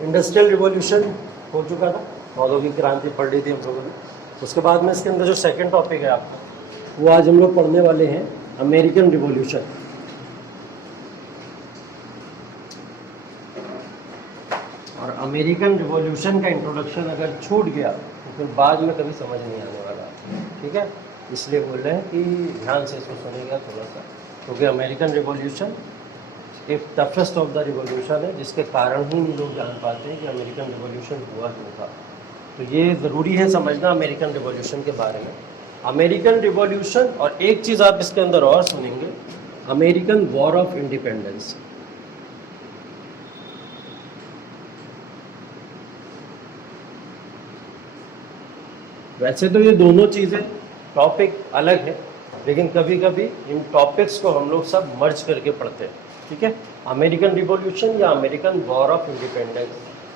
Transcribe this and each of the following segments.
Industrial revolution हो चुका था, औद्योगिक क्रांति पढ़ ली थी हम लोगों ने। उसके बाद में इसके अंदर जो सेकंड टॉपिक है आपका, वो आज हम लोग पढ़ने वाले हैं अमेरिकन रिवॉल्यूशन। और अमेरिकन रिवॉल्यूशन का इंट्रोडक्शन अगर छूट गया तो फिर बाद में कभी समझ नहीं आने वाला, ठीक है। इसलिए बोल रहे हैं कि ध्यान से इसको सुनेगा थोड़ा सा, क्योंकि अमेरिकन रिवॉल्यूशन एक टफेस्ट ऑफ द रिवॉल्यूशन है, जिसके कारण ही नहीं लोग जान पाते हैं कि अमेरिकन रिवॉल्यूशन हुआ क्यों था। तो ये ज़रूरी है समझना अमेरिकन रिवॉल्यूशन के बारे में। अमेरिकन रिवॉल्यूशन, और एक चीज़ आप इसके अंदर और सुनेंगे, अमेरिकन वॉर ऑफ इंडिपेंडेंस। वैसे तो ये दोनों चीज़ें टॉपिक अलग है, लेकिन कभी कभी इन टॉपिक्स को हम लोग सब मर्ज करके पढ़ते हैं, ठीक है। अमेरिकन रिवॉल्यूशन या अमेरिकन वॉर ऑफ इंडिपेंडेंस,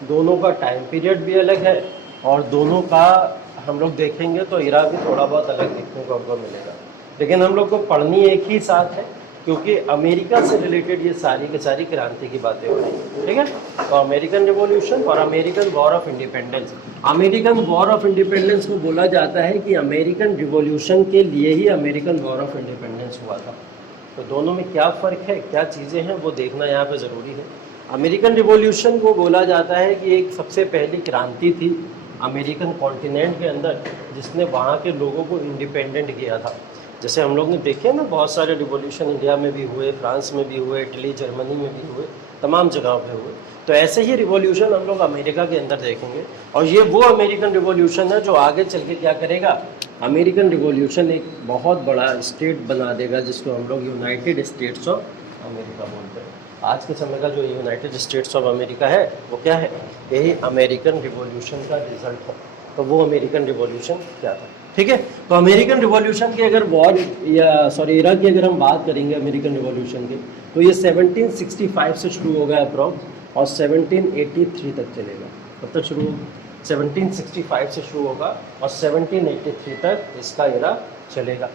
दोनों का टाइम पीरियड भी अलग है और दोनों का हम लोग देखेंगे तो इरा भी थोड़ा बहुत अलग देखने को हमको मिलेगा, लेकिन हम लोग को पढ़नी एक ही साथ है, क्योंकि अमेरिका से रिलेटेड ये सारी की सारी क्रांति की बातें हो रही हैं, ठीक है। तो अमेरिकन रिवॉल्यूशन और American war of independence. American war of independence को बोला जाता है कि अमेरिकन रिवॉल्यूशन के लिए ही अमेरिकन वॉर ऑफ इंडिपेंडेंस हुआ था। तो दोनों में क्या फ़र्क है, क्या चीज़ें हैं, वो देखना यहाँ पे ज़रूरी है। अमेरिकन रिवॉल्यूशन को बोला जाता है कि एक सबसे पहली क्रांति थी अमेरिकन कॉन्टिनेंट के अंदर, जिसने वहाँ के लोगों को इंडिपेंडेंट किया था। जैसे हम लोग ने देखे ना, बहुत सारे रिवॉल्यूशन इंडिया में भी हुए, फ्रांस में भी हुए, इटली जर्मनी में भी हुए, तमाम जगहों पे हुए। तो ऐसे ही रिवॉल्यूशन हम लोग अमेरिका के अंदर देखेंगे, और ये वो अमेरिकन रिवॉल्यूशन है जो आगे चल के क्या करेगा, अमेरिकन रिवॉल्यूशन एक बहुत बड़ा स्टेट बना देगा, जिसको हम लोग यूनाइटेड स्टेट्स ऑफ अमेरिका बोलते हैं। आज के समय का जो यूनाइटेड स्टेट्स ऑफ अमेरिका है वो क्या है, यही अमेरिकन रिवॉल्यूशन का रिजल्ट है। तो वो अमेरिकन रिवॉल्यूशन क्या था, ठीक है। तो अमेरिकन रिवॉल्यूशन की अगर वॉर या सॉरी इरा की अगर हम बात करेंगे अमेरिकन रिवॉल्यूशन की, तो ये 1765 से शुरू होगा अप्रॉक्स, और 1783 तक चलेगा। कब तक शुरू होगा, 1765 से शुरू होगा और 1783 तक इसका इरा चलेगा।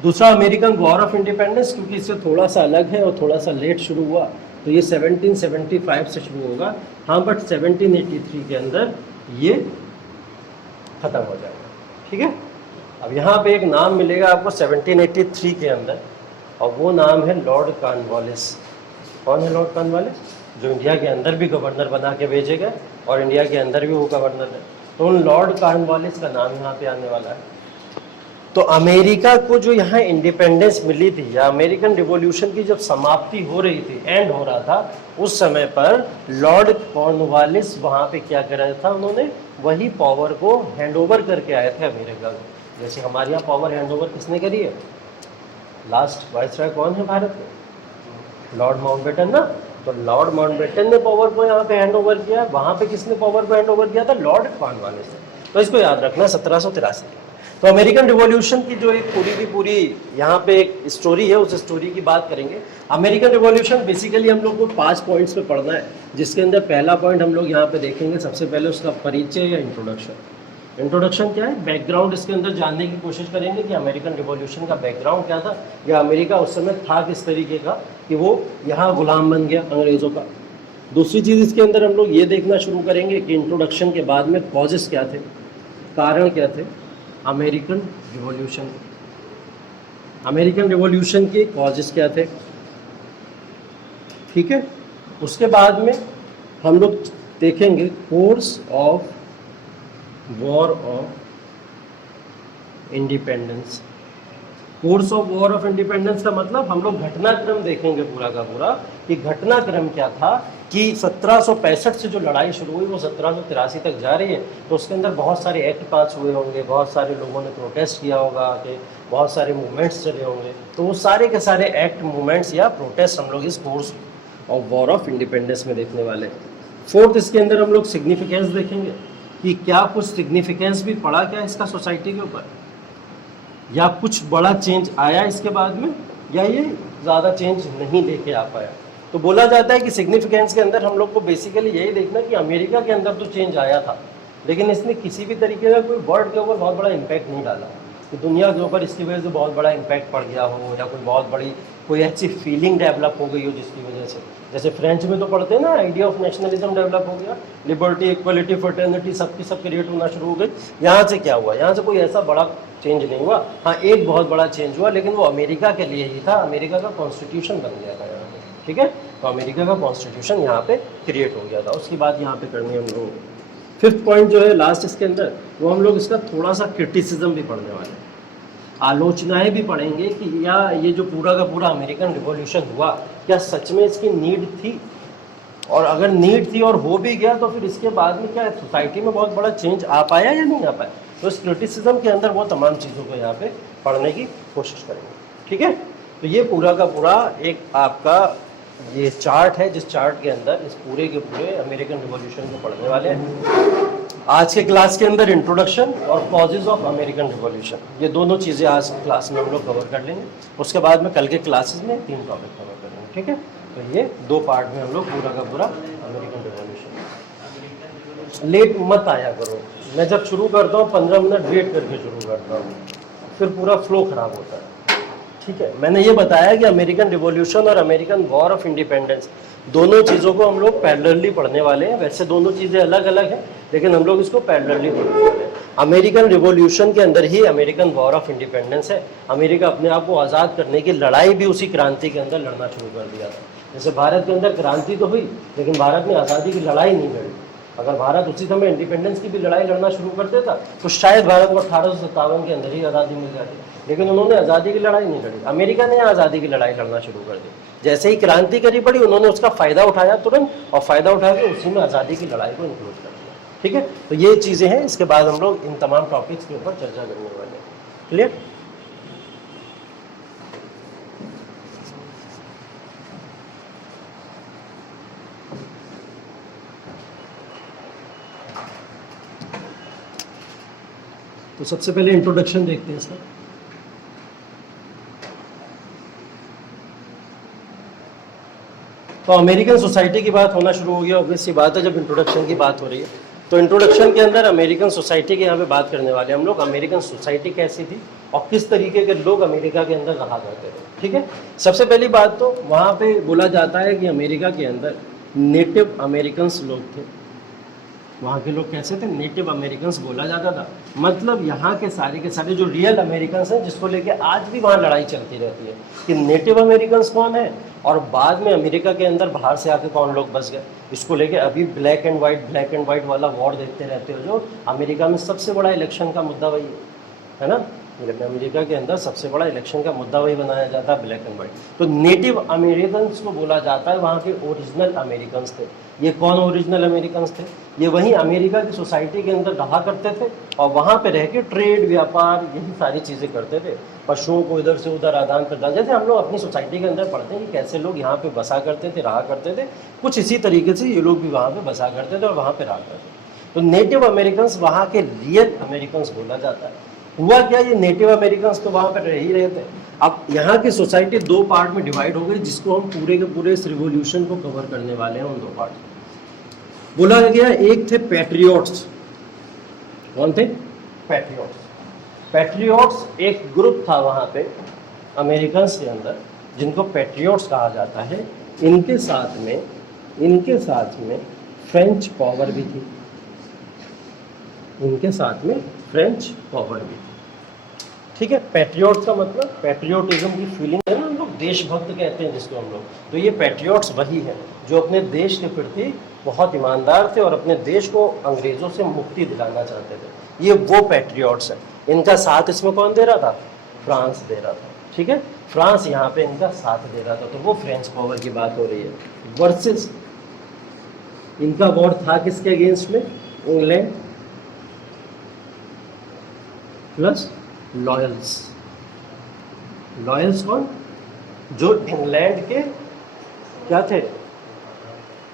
दूसरा अमेरिकन वॉर ऑफ इंडिपेंडेंस, क्योंकि इससे थोड़ा सा अलग है और थोड़ा सा लेट शुरू हुआ, तो ये 1775 से शुरू होगा, हाँ, बट 1783 के अंदर ये ख़त्म हो जाएगा, ठीक है। अब यहाँ पे एक नाम मिलेगा आपको 1783 के अंदर, और वो नाम है लॉर्ड कॉर्नवालिस। कौन है लॉर्ड कॉर्नवालिस, जो इंडिया के अंदर भी गवर्नर बना के भेजे गए और इंडिया के अंदर भी वो गवर्नर है। तो उन लॉर्ड कॉर्नवालिस का नाम यहाँ पे आने वाला है। तो अमेरिका को जो यहाँ इंडिपेंडेंस मिली थी, या अमेरिकन रिवॉल्यूशन की जब समाप्ति हो रही थी, एंड हो रहा था, उस समय पर लॉर्ड कॉर्नवालिस वहाँ पे क्या कर रहा था, उन्होंने वही पावर को हैंडओवर करके आए थे अमेरिका को। जैसे हमारे यहाँ पावर हैंडओवर किसने करी है, लास्ट वाइसरॉय कौन है भारत में, लॉर्ड माउंटबेटन ना। तो लॉर्ड माउंटबेटन ने पावर को यहाँ पे हैंडओवर किया, वहाँ पे किसने पावर को हैंडओवर किया था, लॉर्ड कॉर्नवालिस ने। तो इसको याद रखना, 1783। तो अमेरिकन रिवॉल्यूशन की जो एक पूरी की पूरी यहाँ पे एक स्टोरी है, उस स्टोरी की बात करेंगे। अमेरिकन रिवॉल्यूशन बेसिकली हम लोग को 5 पॉइंट्स पे पढ़ना है, जिसके अंदर पहला पॉइंट हम लोग यहाँ पे देखेंगे, सबसे पहले उसका परिचय या इंट्रोडक्शन। इंट्रोडक्शन क्या है, बैकग्राउंड इसके अंदर जानने की कोशिश करेंगे कि अमेरिकन रिवॉल्यूशन का बैकग्राउंड क्या था, या अमेरिका उस समय था किस तरीके का कि वो यहाँ गुलाम बन गया अंग्रेज़ों का। दूसरी चीज़ इसके अंदर हम लोग ये देखना शुरू करेंगे कि इंट्रोडक्शन के बाद में कॉजेस क्या थे, कारण क्या थे अमेरिकन रिवॉल्यूशन। अमेरिकन रिवॉल्यूशन के कॉजेस क्या थे, ठीक है। उसके बाद में हम लोग देखेंगे course of war of independence. Course of war of independence का मतलब हम लोग घटनाक्रम देखेंगे पूरा का पूरा, कि घटनाक्रम क्या था, कि 1765 से जो लड़ाई शुरू हुई वो 1783 तक जा रही है। तो उसके अंदर बहुत सारे एक्ट पास हुए होंगे, बहुत सारे लोगों ने प्रोटेस्ट किया होगा, कि बहुत सारे मूवमेंट्स चले होंगे। तो वो सारे के सारे एक्ट, मूवमेंट्स या प्रोटेस्ट हम लोग इस course of war of independence में देखने वाले हैं। फोर्थ, इसके अंदर हम लोग सिग्निफिकेंस देखेंगे कि क्या कुछ सिग्निफिकेंस भी पड़ा क्या इसका सोसाइटी के ऊपर, या कुछ बड़ा चेंज आया इसके बाद में, या ये ज़्यादा चेंज नहीं लेके आ पाया। तो बोला जाता है कि सिग्निफिकेंस के अंदर हम लोग को बेसिकली यही देखना कि अमेरिका के अंदर तो चेंज आया था, लेकिन इसने किसी भी तरीके का कोई वर्ल्ड के ऊपर बहुत बड़ा इम्पैक्ट नहीं डाला, कि दुनिया के ऊपर इसकी वजह से बहुत बड़ा इम्पैक्ट पड़ गया हो, या कोई बहुत बड़ी कोई ऐसी फीलिंग डेवलप हो गई हो जिसकी वजह से जैसे फ्रेंच में तो पढ़ते हैं ना, आइडिया ऑफ नेशनलिज्म डेवलप हो गया, लिबर्टी, इक्वलिटी, फ्रेटर्निटी सबकी सब क्रिएट होना शुरू हो गई। यहाँ से क्या हुआ, यहाँ से कोई ऐसा बड़ा चेंज नहीं हुआ। हाँ, एक बहुत बड़ा चेंज हुआ, लेकिन वो अमेरिका के लिए ही था, अमेरिका का कॉन्स्टिट्यूशन बन गया था यहाँ पे, ठीक है। तो अमेरिका का कॉन्स्टिट्यूशन यहाँ पे क्रिएट हो गया था। उसकी बात यहाँ पे करनी है हम लोगों को। फिफ्थ पॉइंट जो है लास्ट इसके अंदर, वो हम लोग इसका थोड़ा सा क्रिटिसिज्म भी पढ़ने वाले हैं, आलोचनाएं भी पढ़ेंगे कि या ये जो पूरा का पूरा अमेरिकन रिवॉल्यूशन हुआ, क्या सच में इसकी नीड थी, और अगर नीड थी और हो भी गया तो फिर इसके बाद में क्या सोसाइटी में बहुत बड़ा चेंज आ पाया या नहीं आ पाया। तो इस क्रिटिसिज्म के अंदर वो तमाम चीज़ों को यहाँ पे पढ़ने की कोशिश करेंगे, ठीक है। तो ये पूरा का पूरा एक आपका ये चार्ट है, जिस चार्ट के अंदर इस पूरे के पूरे अमेरिकन रिवॉल्यूशन को पढ़ने वाले हैं। आज के क्लास के अंदर इंट्रोडक्शन और कॉजेज ऑफ अमेरिकन रिवॉल्यूशन, ये दोनों चीज़ें आज क्लास में हम लोग कवर कर लेंगे। उसके बाद में कल के क्लासेस में 3 टॉपिक कवर करेंगे, ठीक है। तो ये 2 पार्ट में हम लोग पूरा का पूरा अमेरिकन रिवॉल्यूशन। लेट मत आया करो, मैं जब शुरू करता हूँ 15 मिनट वेट करके शुरू करता हूँ, फिर पूरा फ्लो खराब होता है, ठीक है। मैंने ये बताया कि अमेरिकन रिवॉल्यूशन और अमेरिकन वॉर ऑफ इंडिपेंडेंस दोनों चीज़ों को हम लोग पैरेलली पढ़ने वाले हैं। वैसे दोनों चीज़ें अलग अलग हैं, लेकिन हम लोग इसको पैरेलली पढ़ने वाले हैं। अमेरिकन रिवॉल्यूशन के अंदर ही अमेरिकन वॉर ऑफ इंडिपेंडेंस है। अमेरिका अपने आप को आज़ाद करने की लड़ाई भी उसी क्रांति के अंदर लड़ना शुरू कर दिया था। जैसे भारत के अंदर क्रांति तो हुई, लेकिन भारत में आज़ादी की लड़ाई नहीं लड़ी। अगर भारत उसी समय इंडिपेंडेंस की भी लड़ाई लड़ना शुरू कर देता तो शायद भारत को 1857 के अंदर ही आज़ादी मिल जाती, लेकिन उन्होंने आज़ादी की लड़ाई नहीं लड़ी। अमेरिका ने आज़ादी की लड़ाई लड़ना शुरू कर दी। जैसे ही क्रांति करी पड़ी, उन्होंने उसका फ़ायदा उठाया तुरंत, और फ़ायदा उठा के उसी में आज़ादी की लड़ाई को इंक्लूड कर दिया, ठीक है। तो ये चीज़ें हैं, इसके बाद हम लोग इन तमाम टॉपिक्स के ऊपर चर्चा करने वाले हैं। क्लियर? तो सबसे पहले इंट्रोडक्शन देखते हैं इसका। तो अमेरिकन सोसाइटी की बात होना शुरू हो गया, ऑब्वियस सी बात है जब इंट्रोडक्शन की बात हो रही है। तो इंट्रोडक्शन के अंदर अमेरिकन सोसाइटी के यहाँ पे बात करने वाले हम लोग। अमेरिकन सोसाइटी कैसी थी और किस तरीके के लोग अमेरिका के अंदर रहा करते थे, ठीक है। सबसे पहली बात तो वहाँ पे बोला जाता है कि अमेरिका के अंदर नेटिव अमेरिकन्स लोग थे। वहाँ के लोग कैसे थे? नेटिव अमेरिकन्स बोला जाता था। मतलब यहाँ के सारे जो रियल अमेरिकन्स हैं, जिसको लेके आज भी वहाँ लड़ाई चलती रहती है कि नेटिव अमेरिकन्स कौन है और बाद में अमेरिका के अंदर बाहर से आके कौन लोग बस गए। इसको लेके अभी ब्लैक एंड वाइट वाला वॉर देखते रहते हो, जो अमेरिका में सबसे बड़ा इलेक्शन का मुद्दा वही है ना। अमेरिका के अंदर सबसे बड़ा इलेक्शन का मुद्दा वही बनाया जाता है, ब्लैक एंड वाइट। तो नेटिव अमेरिकन्स को बोला जाता है, वहाँ के ओरिजिनल अमेरिकन्स थे। ये कौन ओरिजिनल अमेरिकन्स थे? ये वही अमेरिका की सोसाइटी के अंदर रहा करते थे और वहाँ पे रह के ट्रेड, व्यापार, यही सारी चीज़ें करते थे। पशुओं को इधर से उधर आदान प्रदान, जैसे हम लोग अपनी सोसाइटी के अंदर पढ़ते हैं कि कैसे लोग यहाँ पे बसा करते थे, रहा करते थे, कुछ इसी तरीके से ये लोग भी वहाँ पे बसा करते थे और वहाँ पे रहा करते थे। तो नेटिव अमेरिकन्स वहाँ के रियल अमेरिकन्स बोला जाता है। हुआ क्या, ये नेटिव अमेरिकन्स तो वहाँ पर रह ही रहे थे। अब यहाँ की सोसाइटी 2 पार्ट में डिवाइड हो गई, जिसको हम पूरे के पूरे इस रिवॉल्यूशन को कवर करने वाले हैं। उन 2 पार्ट में बोला गया, एक थे पैट्रियट्स। कौन थे? पैट्रियट्स। पैट्रियट्स एक ग्रुप था वहाँ पे अमेरिकन्स के अंदर, जिनको पैट्रियट्स कहा जाता है। इनके साथ में फ्रेंच पावर भी थी। इनके साथ में फ्रेंच पावर भी, ठीक है। पैट्रियट का मतलब पैट्रियोटिज्म की फीलिंग है ना, हम लोग देशभक्त कहते हैं जिसको हम लोग। तो ये पैट्रियट्स वही है जो अपने देश के प्रति बहुत ईमानदार थे और अपने देश को अंग्रेज़ों से मुक्ति दिलाना चाहते थे। ये वो पैट्रियट्स हैं। इनका साथ इसमें कौन दे रहा था? फ्रांस दे रहा था, ठीक है। फ्रांस यहाँ पे इनका साथ दे रहा था, तो वो फ्रेंच पावर की बात हो रही है। वर्सेस इनका वॉर था किसके अगेंस्ट में? England plus loyals. लॉयल्स कौन? जो इंग्लैंड के क्या थे?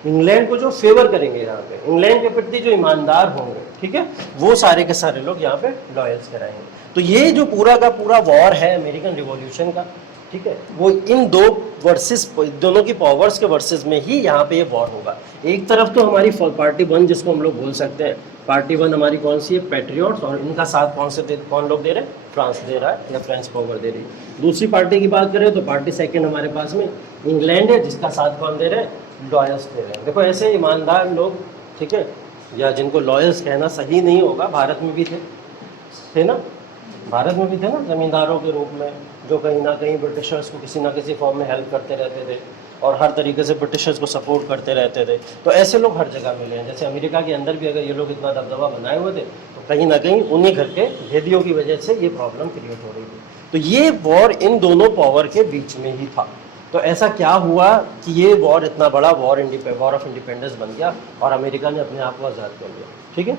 इंग्लैंड को जो फेवर करेंगे, यहाँ पे इंग्लैंड के प्रति जो ईमानदार होंगे, ठीक है, वो सारे के सारे लोग यहाँ पे लॉयल्स कराएंगे। तो ये जो पूरा का पूरा वॉर है अमेरिकन रिवॉल्यूशन का, ठीक है, वो इन 2 वर्सेस, दोनों की पावर्स के वर्सेस में ही यहाँ पे ये वॉर होगा। एक तरफ तो हमारी पार्टी 1 जिसको हम लोग बोल सकते हैं, पार्टी 1 हमारी कौन सी है? पैट्रियट्स। और इनका साथ कौन लोग दे रहे हैं? फ्रांस दे रहा है या फ्रेंच पावर दे रही है। दूसरी पार्टी की बात करें तो पार्टी 2 हमारे पास में इंग्लैंड है, जिसका साथ कौन दे रहे हैं? लॉयर्स थे रहे हैं। देखो ऐसे ईमानदार लोग, ठीक है, या जिनको लॉयर्स कहना सही नहीं होगा, भारत में भी थे ना, भारत में भी थे ना ज़मींदारों के रूप में, जो कहीं ना कहीं ब्रिटिशर्स को किसी ना किसी फॉर्म में हेल्प करते रहते थे और हर तरीके से ब्रिटिशर्स को सपोर्ट करते रहते थे। तो ऐसे लोग हर जगह मिले हैं। जैसे अमेरिका के अंदर भी अगर ये लोग इतना दबदबा बनाए हुए थे तो कहीं ना कहीं उन्हीं घर के भेदियों की वजह से ये प्रॉब्लम क्रिएट हो रही थी। तो ये वॉर इन दोनों पावर के बीच में ही था। तो ऐसा क्या हुआ कि ये वॉर इतना बड़ा वॉर ऑफ इंडिपेंडेंस बन गया और अमेरिका ने अपने आप को आज़ाद कर लिया। ठीक है,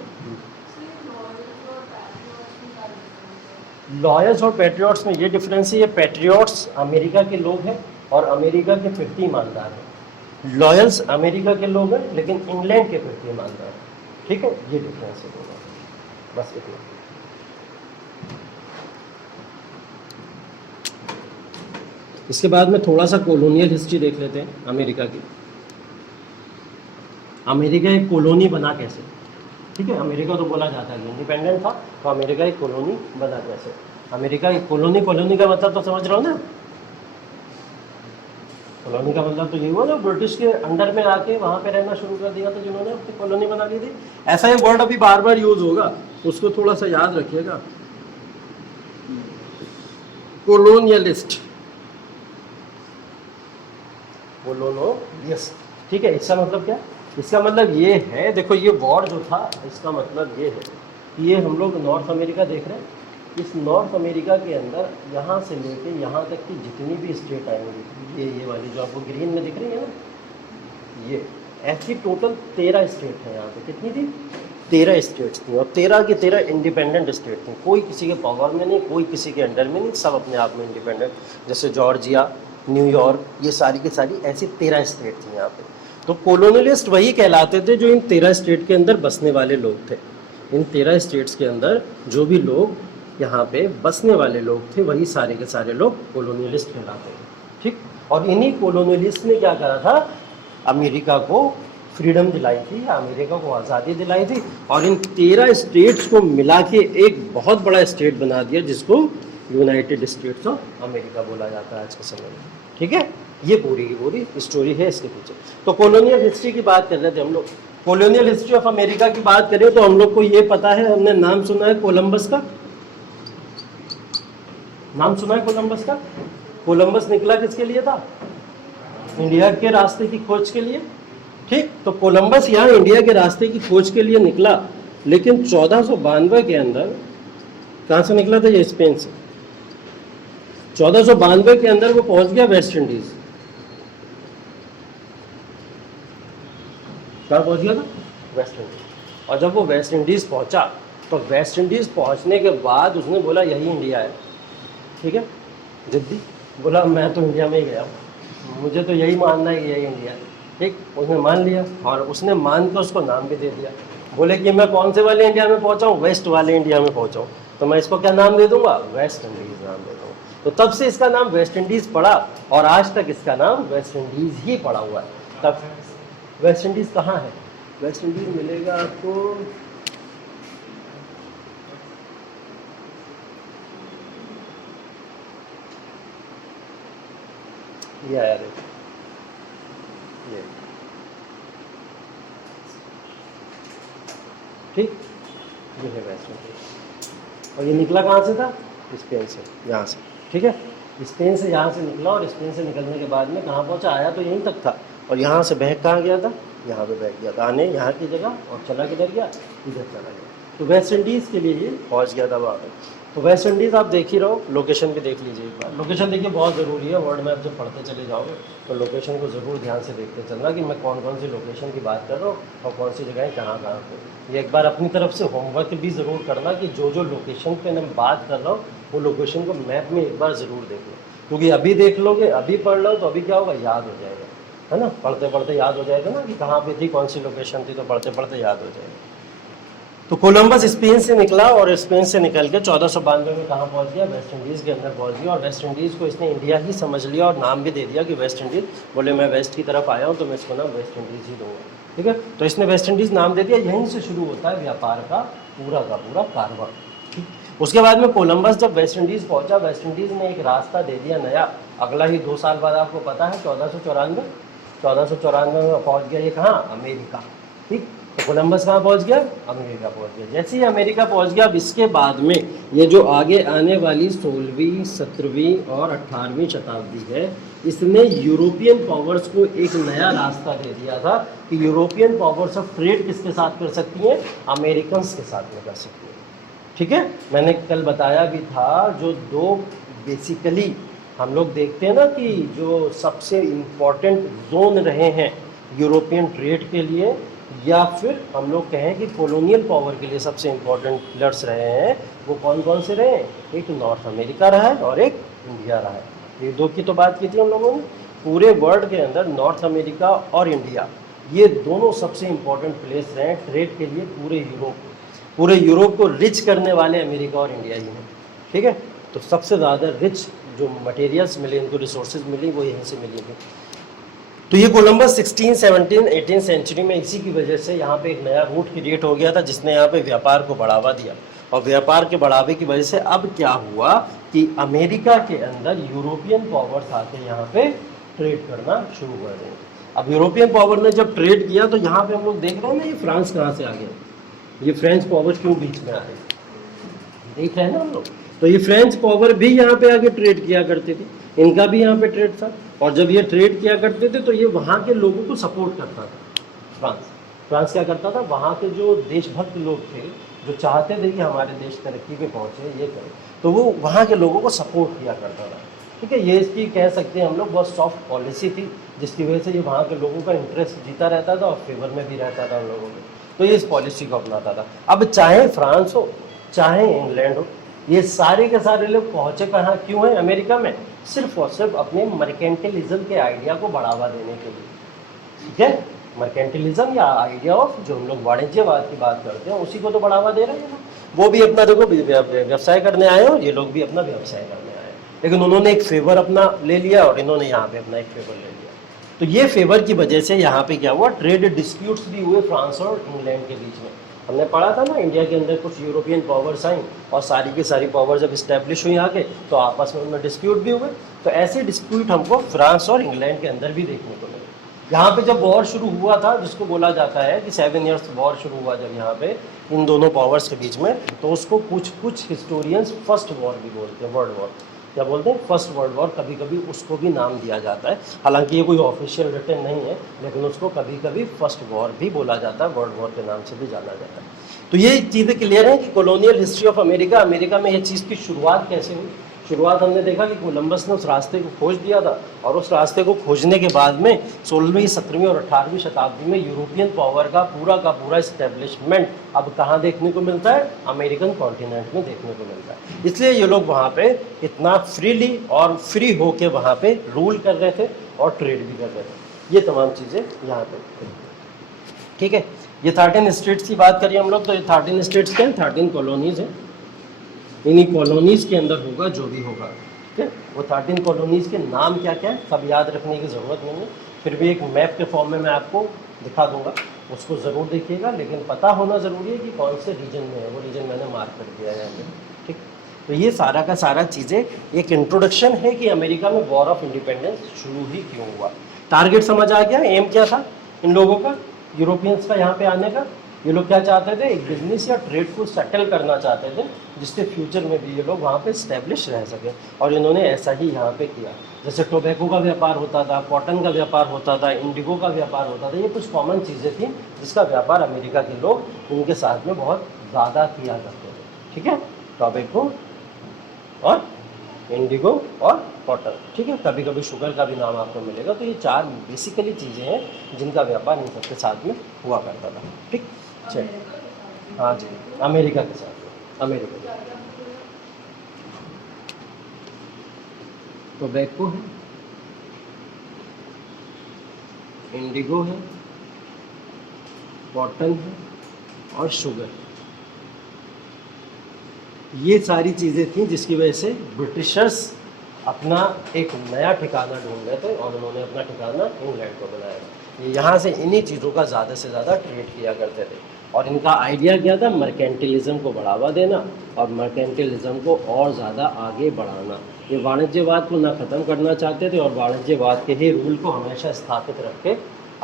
लॉयर्स और पैट्रियट्स में ये डिफरेंस है, ये पैट्रियट्स अमेरिका के लोग हैं और अमेरिका के फिरती ईमानदार हैं। लॉयर्स अमेरिका के लोग हैं लेकिन इंग्लैंड के फिरती ईमानदार हैं। ठीक है, ये डिफरेंस है दोनों, बस इतना। इसके बाद में थोड़ा सा कॉलोनियल हिस्ट्री देख लेते हैं अमेरिका की। अमेरिका एक कॉलोनी बना कैसे? ठीक है, अमेरिका तो बोला जाता है कि इंडिपेंडेंट था, तो अमेरिका एक कॉलोनी बना कैसे? अमेरिका एक कॉलोनी का मतलब तो समझ रहे हो ना? कॉलोनी का मतलब तो ये हुआ ना, ब्रिटिश के अंडर में आके वहाँ पे रहना शुरू कर दिया था जिन्होंने, अपनी कॉलोनी बना ली थी। ऐसा ये वर्ड अभी बार बार यूज होगा, उसको थोड़ा सा याद रखिएगा। कोलोनियलिस्ट, कोलोनियलिस्ट, ठीक है। इसका मतलब क्या? इसका मतलब ये है, देखो ये वॉर जो था इसका मतलब ये है कि ये हम लोग नॉर्थ अमेरिका देख रहे हैं, इस नॉर्थ अमेरिका के अंदर यहाँ से लेके यहाँ तक की जितनी भी स्टेट आएंगी, ये वाली जो आपको ग्रीन में दिख रही है ना, ये ऐसी टोटल 13 स्टेट है यहाँ पे। कितनी थी? 13 स्टेट्स थी और 13 की 13 इंडिपेंडेंट स्टेट थी। कोई किसी के पावर में नहीं, कोई किसी के अंडर में नहीं, सब अपने आप में इंडिपेंडेंट। जैसे जॉर्जिया, न्यूयॉर्क, ये सारी की सारी ऐसी 13 स्टेट थी यहाँ पे। तो कॉलोनियलिस्ट वही कहलाते थे जो इन 13 स्टेट के अंदर बसने वाले लोग थे। इन 13 स्टेट्स के अंदर जो भी लोग यहाँ पे बसने वाले लोग थे, वही सारे के सारे लोग कॉलोनियलिस्ट कहलाते थे। ठीक, और इन्हीं कॉलोनियलिस्ट ने क्या करा था? अमेरिका को फ्रीडम दिलाई थी, अमेरिका को आज़ादी दिलाई थी और इन 13 स्टेट्स को मिला के एक बहुत बड़ा स्टेट बना दिया जिसको यूनाइटेड स्टेट्स ऑफ अमेरिका बोला जाता है आज के समय में। ठीक है, ये पूरी की पूरी स्टोरी है इसके पीछे। तो कॉलोनियल हिस्ट्री की बात कर रहे थे हम लोग। कॉलोनियल हिस्ट्री ऑफ अमेरिका की बात करें तो हम लोग को ये पता है, हमने नाम सुना है कोलंबस का। नाम सुना है कोलंबस का? कोलंबस निकला किसके लिए था? इंडिया के रास्ते की खोज के लिए। ठीक, तो कोलंबस यहाँ इंडिया के रास्ते की खोज के लिए निकला, लेकिन 1492 के अंदर कहाँ से निकला था? ये स्पेन से। 1492 के अंदर वो पहुंच गया वेस्ट इंडीज। कहाँ पहुंच गया था? West Indies. और जब वो वेस्ट इंडीज पहुंचा तो वेस्ट इंडीज पहुंचने के बाद उसने बोला यही इंडिया है। ठीक है, जिद्दी बोला मैं तो इंडिया में ही गया हूँ, मुझे तो यही मानना है कि यही इंडिया है। ठीक, उसने मान लिया और उसने मान कर उसको नाम भी दे दिया। बोले कि मैं कौन से वाले इंडिया में पहुंचा हूँ? वेस्ट वाले इंडिया में पहुंचा हूँ, तो मैं इसको क्या नाम दे दूंगा? वेस्ट इंडीज नाम दे दूंगा। तो तब से इसका नाम वेस्ट इंडीज पड़ा और आज तक इसका नाम वेस्ट इंडीज ही पड़ा हुआ है। तब वेस्ट इंडीज कहाँ है? वेस्ट इंडीज मिलेगा आपको ये आया देखो, ये ठीक, ये है वेस्ट इंडीज। और ये निकला कहाँ से था? स्पेन से, यहाँ से। ठीक है, स्पेन से यहाँ से निकला और स्पेन से निकलने के बाद में कहाँ पहुँचा? आया तो यहीं तक था और यहाँ से बहक कहाँ गया था? यहाँ पे बहक गया था, आने यहाँ की जगह, और चला किधर गया? इधर चला गया। तो वेस्ट इंडीज़ के लिए ये पहुँच गया था वहाँ पे। तो वेस्ट इंडीज़ आप देख ही रहो, लोकेशन भी देख लीजिए एक बार। लोकेशन देखिए बहुत ज़रूरी है, वर्ल्ड मैप जब पढ़ते चले जाओगे तो लोकेशन को ज़रूर ध्यान से देखते चलना कि मैं कौन कौन सी लोकेशन की बात कर रहा हूँ और कौन सी जगह कहाँ कहाँ पे। ये एक बार अपनी तरफ से होमवर्क भी ज़रूर करना कि जो जो लोकेशन पे मैं बात कर रहा हूँ वो लोकेशन को मैप में एक बार ज़रूर देख लो, क्योंकि अभी देख लोगे, अभी पढ़ लो तो अभी क्या होगा? याद हो जाएगा, है ना? पढ़ते पढ़ते याद हो जाएगा ना कि कहाँ पे थी, कौन सी लोकेशन थी, तो पढ़ते पढ़ते याद हो जाएगा। तो कोलंबस स्पेन से निकला और स्पेन से निकल के 1492 में कहाँ पहुँच गया? वेस्ट इंडीज़ के अंदर पहुँच गया और वेस्ट इंडीज़ को इसने इंडिया ही समझ लिया और नाम भी दे दिया कि वेस्ट इंडीज़। बोले मैं वेस्ट की तरफ आया हूँ तो मैं इसको नाम वेस्ट इंडीज़ ही दूँगा। ठीक है, तो इसने वेस्ट इंडीज़ नाम दे दिया। यहीं से शुरू होता है व्यापार का पूरा कारवां। ठीक, उसके बाद में कोलंबस जब वेस्ट इंडीज़ पहुँचा, वेस्ट इंडीज़ ने एक रास्ता दे दिया नया। अगला ही 2 साल बाद आपको पता है 1494 1494 में पहुंच गया ये कहाँ, अमेरिका। ठीक, तो कोलंबस कहाँ पहुंच गया, अमेरिका पहुंच गया। जैसे ही अमेरिका पहुंच गया, अब इसके बाद में ये जो आगे आने वाली 16वीं 17वीं और 18वीं शताब्दी है, इसने यूरोपियन पावर्स को एक नया रास्ता दे दिया था कि यूरोपियन पावर्स ऑफ ट्रेड किसके साथ कर सकती हैं, अमेरिकन के साथ में कर सकती हैं। ठीक है, मैंने कल बताया भी था, जो दो बेसिकली हम लोग देखते हैं ना कि जो सबसे इम्पोर्टेंट जोन रहे हैं यूरोपियन ट्रेड के लिए, या फिर हम लोग कहें कि कॉलोनियल पावर के लिए सबसे इम्पोर्टेंट पिलर्स रहे हैं, वो कौन कौन से रहे हैं, एक नॉर्थ अमेरिका रहा है और एक इंडिया रहा है। ये दो की तो बात की थी हम लोगों ने। पूरे वर्ल्ड के अंदर नॉर्थ अमेरिका और इंडिया, ये दोनों सबसे इम्पोर्टेंट प्लेस रहे हैं ट्रेड के लिए पूरे यूरोप को रिच करने वाले अमेरिका और इंडिया ही हैं। ठीक है, तो सबसे ज़्यादा रिच जो मटेरियल्स मिले, इनको रिसोर्सेज मिली, वो यहीं से मिली थी। तो ये कोलंबस 16, 17, 18 सेंचुरी में इसी की वजह से यहाँ पे एक नया रूट क्रिएट हो गया था, जिसने यहाँ पे व्यापार को बढ़ावा दिया। और व्यापार के बढ़ावे की वजह से अब क्या हुआ कि अमेरिका के अंदर यूरोपियन पावर्स आके यहाँ पे ट्रेड करना शुरू कर रहे हैं। अब यूरोपियन पावर ने जब ट्रेड किया, तो यहाँ पे हम लोग देख रहे हैं ना, ये फ्रांस कहाँ से आ गया, ये फ्रेंच पावर क्यों बीच में आ गई, देख रहे हैं ना हम लोग। तो ये फ्रेंच पावर भी यहाँ पे आके ट्रेड किया करती थी, इनका भी यहाँ पे ट्रेड था। और जब ये ट्रेड किया करते थे, तो ये वहाँ के लोगों को सपोर्ट करता था। फ्रांस क्या करता था, वहाँ के जो देशभक्त लोग थे, जो चाहते थे कि हमारे देश तरक्की पे पहुँचे, ये करे, तो वो वहाँ के लोगों को सपोर्ट किया करता था। ठीक है, ये इसकी कह सकते हैं हम लोग बहुत सॉफ्ट पॉलिसी थी, जिसकी वजह से ये वहाँ के लोगों का इंटरेस्ट जीता रहता था और फेवर में भी रहता था उन लोगों के। तो ये इस पॉलिसी को अपनाता था। अब चाहे फ्रांस हो चाहे इंग्लैंड हो, ये सारे के सारे लोग पहुँचे कहाँ, क्यों है अमेरिका में, सिर्फ और सिर्फ अपने मर्केंटिलिज्म के आइडिया को बढ़ावा देने के लिए। ठीक है, मर्केंटिलिज्म या आइडिया ऑफ, जो हम लोग वाणिज्यवाद की बात करते हैं, उसी को तो बढ़ावा दे रहे हैं। वो भी अपना देखो व्यवसाय करने आए और ये लोग भी अपना व्यवसाय करने आए, लेकिन उन्होंने एक फेवर अपना ले लिया और इन्होंने यहाँ पे अपना एक फेवर ले लिया। तो ये फेवर की वजह से यहाँ पे क्या हुआ, ट्रेड डिस्प्यूट्स भी हुए फ्रांस और इंग्लैंड के बीच में। हमने पढ़ा था ना, इंडिया के अंदर कुछ यूरोपियन पावर्स आई और सारी की सारी पावर जब इस्टेब्लिश हुई आगे, तो आपस में उनमें डिस्प्यूट भी हुए। तो ऐसे डिस्प्यूट हमको फ्रांस और इंग्लैंड के अंदर भी देखने को मिले। यहाँ पे जब वॉर शुरू हुआ था, जिसको बोला जाता है कि 7 ईयर्स वॉर शुरू हुआ जब यहाँ पे इन दोनों पावर्स के बीच में, तो उसको कुछ हिस्टोरियंस फर्स्ट वॉर भी बोलते हैं, वर्ल्ड वॉर क्या बोलते हैं, फर्स्ट वर्ल्ड वॉर। कभी कभी उसको भी नाम दिया जाता है, हालांकि ये कोई ऑफिशियल रिटन नहीं है, लेकिन उसको कभी कभी फर्स्ट वॉर भी बोला जाता है, वर्ल्ड वॉर के नाम से भी जाना जाता है। तो ये चीज़ें क्लियर हैं कि colonial history of America, America में ये चीज़ की शुरुआत कैसे हुई। शुरुआत हमने देखा कि कोलंबस ने उस रास्ते को खोज दिया था, और उस रास्ते को खोजने के बाद में 16वीं 17वीं और 18वीं शताब्दी में यूरोपियन पावर का पूरा इस्टेब्लिशमेंट अब कहाँ देखने को मिलता है, अमेरिकन कॉन्टिनेंट में देखने को मिलता है। इसलिए ये लोग वहाँ पे इतना फ्रीली और फ्री होके वहाँ पे रूल कर रहे थे और ट्रेड भी कर रहे थे। ये तमाम चीज़ें यहाँ पे, ठीक है। ये 13 स्टेट्स की बात करिए हम लोग, तो ये 13 स्टेट्स के 13 कॉलोनीज़ हैं। इन्हीं कॉलोनीज़ के अंदर होगा जो भी होगा, ठीक है। वो 13 कॉलोनीज़ के नाम क्या क्या है सब याद रखने की ज़रूरत नहीं है, फिर भी एक मैप के फॉर्म में मैं आपको दिखा दूंगा, उसको ज़रूर देखिएगा। लेकिन पता होना ज़रूरी है कि कौन से रीजन में है, वो रीजन मैंने मार्क कर दिया है यहाँ पे, ठीक। तो ये सारा का सारा चीज़ें एक इंट्रोडक्शन है कि अमेरिका में वॉर ऑफ इंडिपेंडेंस शुरू ही क्यों हुआ। टारगेट समझ आ गया, एम क्या था इन लोगों का, यूरोपियंस का यहाँ पे आने का। ये लोग क्या चाहते थे, एक बिजनेस या ट्रेड को सेटल करना चाहते थे, जिससे फ्यूचर में भी ये लोग वहाँ पे स्टैब्लिश रह सके, और इन्होंने ऐसा ही यहाँ पे किया। जैसे टोबैको का व्यापार होता था, कॉटन का व्यापार होता था, इंडिगो का व्यापार होता था, ये कुछ कॉमन चीज़ें थी जिसका व्यापार अमेरिका के लोग उनके साथ में बहुत ज़्यादा किया करते थे, ठीक है। टोबैको और इंडिगो और कॉटन, ठीक है। कभी कभी शुगर का भी नाम आपको मिलेगा। तो ये 4 बेसिकली चीज़ें हैं जिनका व्यापार इन सबके साथ में हुआ करता था, ठीक। चलिए, हाँ जी, अमेरिका के साथ, अमेरिका टोबैको है, इंडिगो है, कॉटन है और शुगर। ये सारी चीज़ें थी जिसकी वजह से ब्रिटिशर्स अपना एक नया ठिकाना ढूंढ रहे थे, और उन्होंने अपना ठिकाना इंग्लैंड को बनाया। ये यहाँ से इन्हीं चीज़ों का ज़्यादा से ज़्यादा ट्रेड किया करते थे। और इनका आइडिया क्या था, मर्केंटिलिज्म को बढ़ावा देना और मर्केंटिलिज्म को और ज़्यादा आगे बढ़ाना। ये वाणिज्यवाद को ना ख़त्म करना चाहते थे और वाणिज्यवाद के ही रूल को हमेशा स्थापित रख के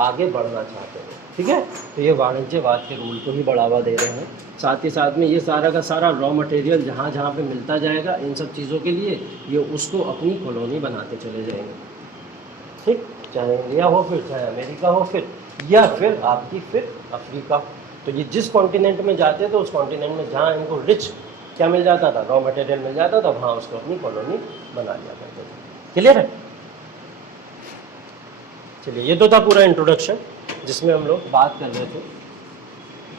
आगे बढ़ना चाहते थे। ठीक है, तो ये वाणिज्यवाद के रूल को ही बढ़ावा दे रहे हैं। साथ ही साथ में ये सारा का सारा रॉ मटेरियल जहाँ जहाँ पे मिलता जाएगा इन सब चीज़ों के लिए, ये उसको अपनी कॉलोनी बनाते चले जाएंगे। ठीक, चाहे इंडिया हो फिर, चाहे अमेरिका हो फिर, या फिर आपकी फिर अफ्रीका। तो ये जिस कॉन्टिनेंट में जाते थे उस कॉन्टिनेंट में जहाँ इनको रिच क्या मिल जाता था, रॉ मटेरियल मिल जाता था, वहाँ उसको अपनी कॉलोनी बना लिया करते थे। क्लियर है? चलिए, ये तो था पूरा इंट्रोडक्शन जिसमें हम लोग बात कर रहे थे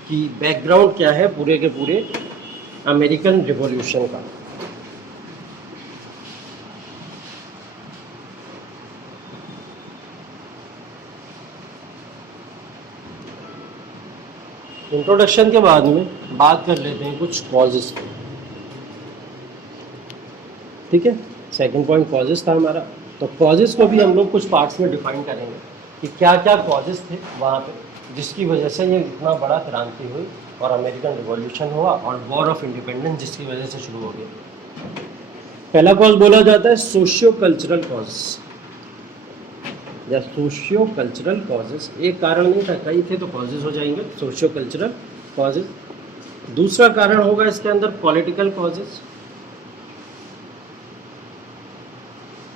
कि बैकग्राउंड क्या है पूरे के पूरे अमेरिकन रिवॉल्यूशन का। इंट्रोडक्शन के बाद में बात कर लेते हैं कुछ कॉजेस की। ठीक है, सेकंड पॉइंट कॉजेस था हमारा। तो कॉजेस को भी हम लोग कुछ पार्ट्स में डिफाइन करेंगे कि क्या क्या कॉजेस थे वहाँ पे जिसकी वजह से ये इतना बड़ा क्रांति हुई और अमेरिकन रिवॉल्यूशन हुआ और वॉर ऑफ इंडिपेंडेंस जिसकी वजह से शुरू हो गया। पहला कॉज बोला जाता है सोशियो कल्चरल कॉजेस या सोशियो कल्चरल कॉजेस। एक कारण नहीं था, कई थे तो कॉजेस हो जाएंगे सोशियो कल्चरल कॉजेस। दूसरा कारण होगा इसके अंदर पॉलिटिकल कॉजेस,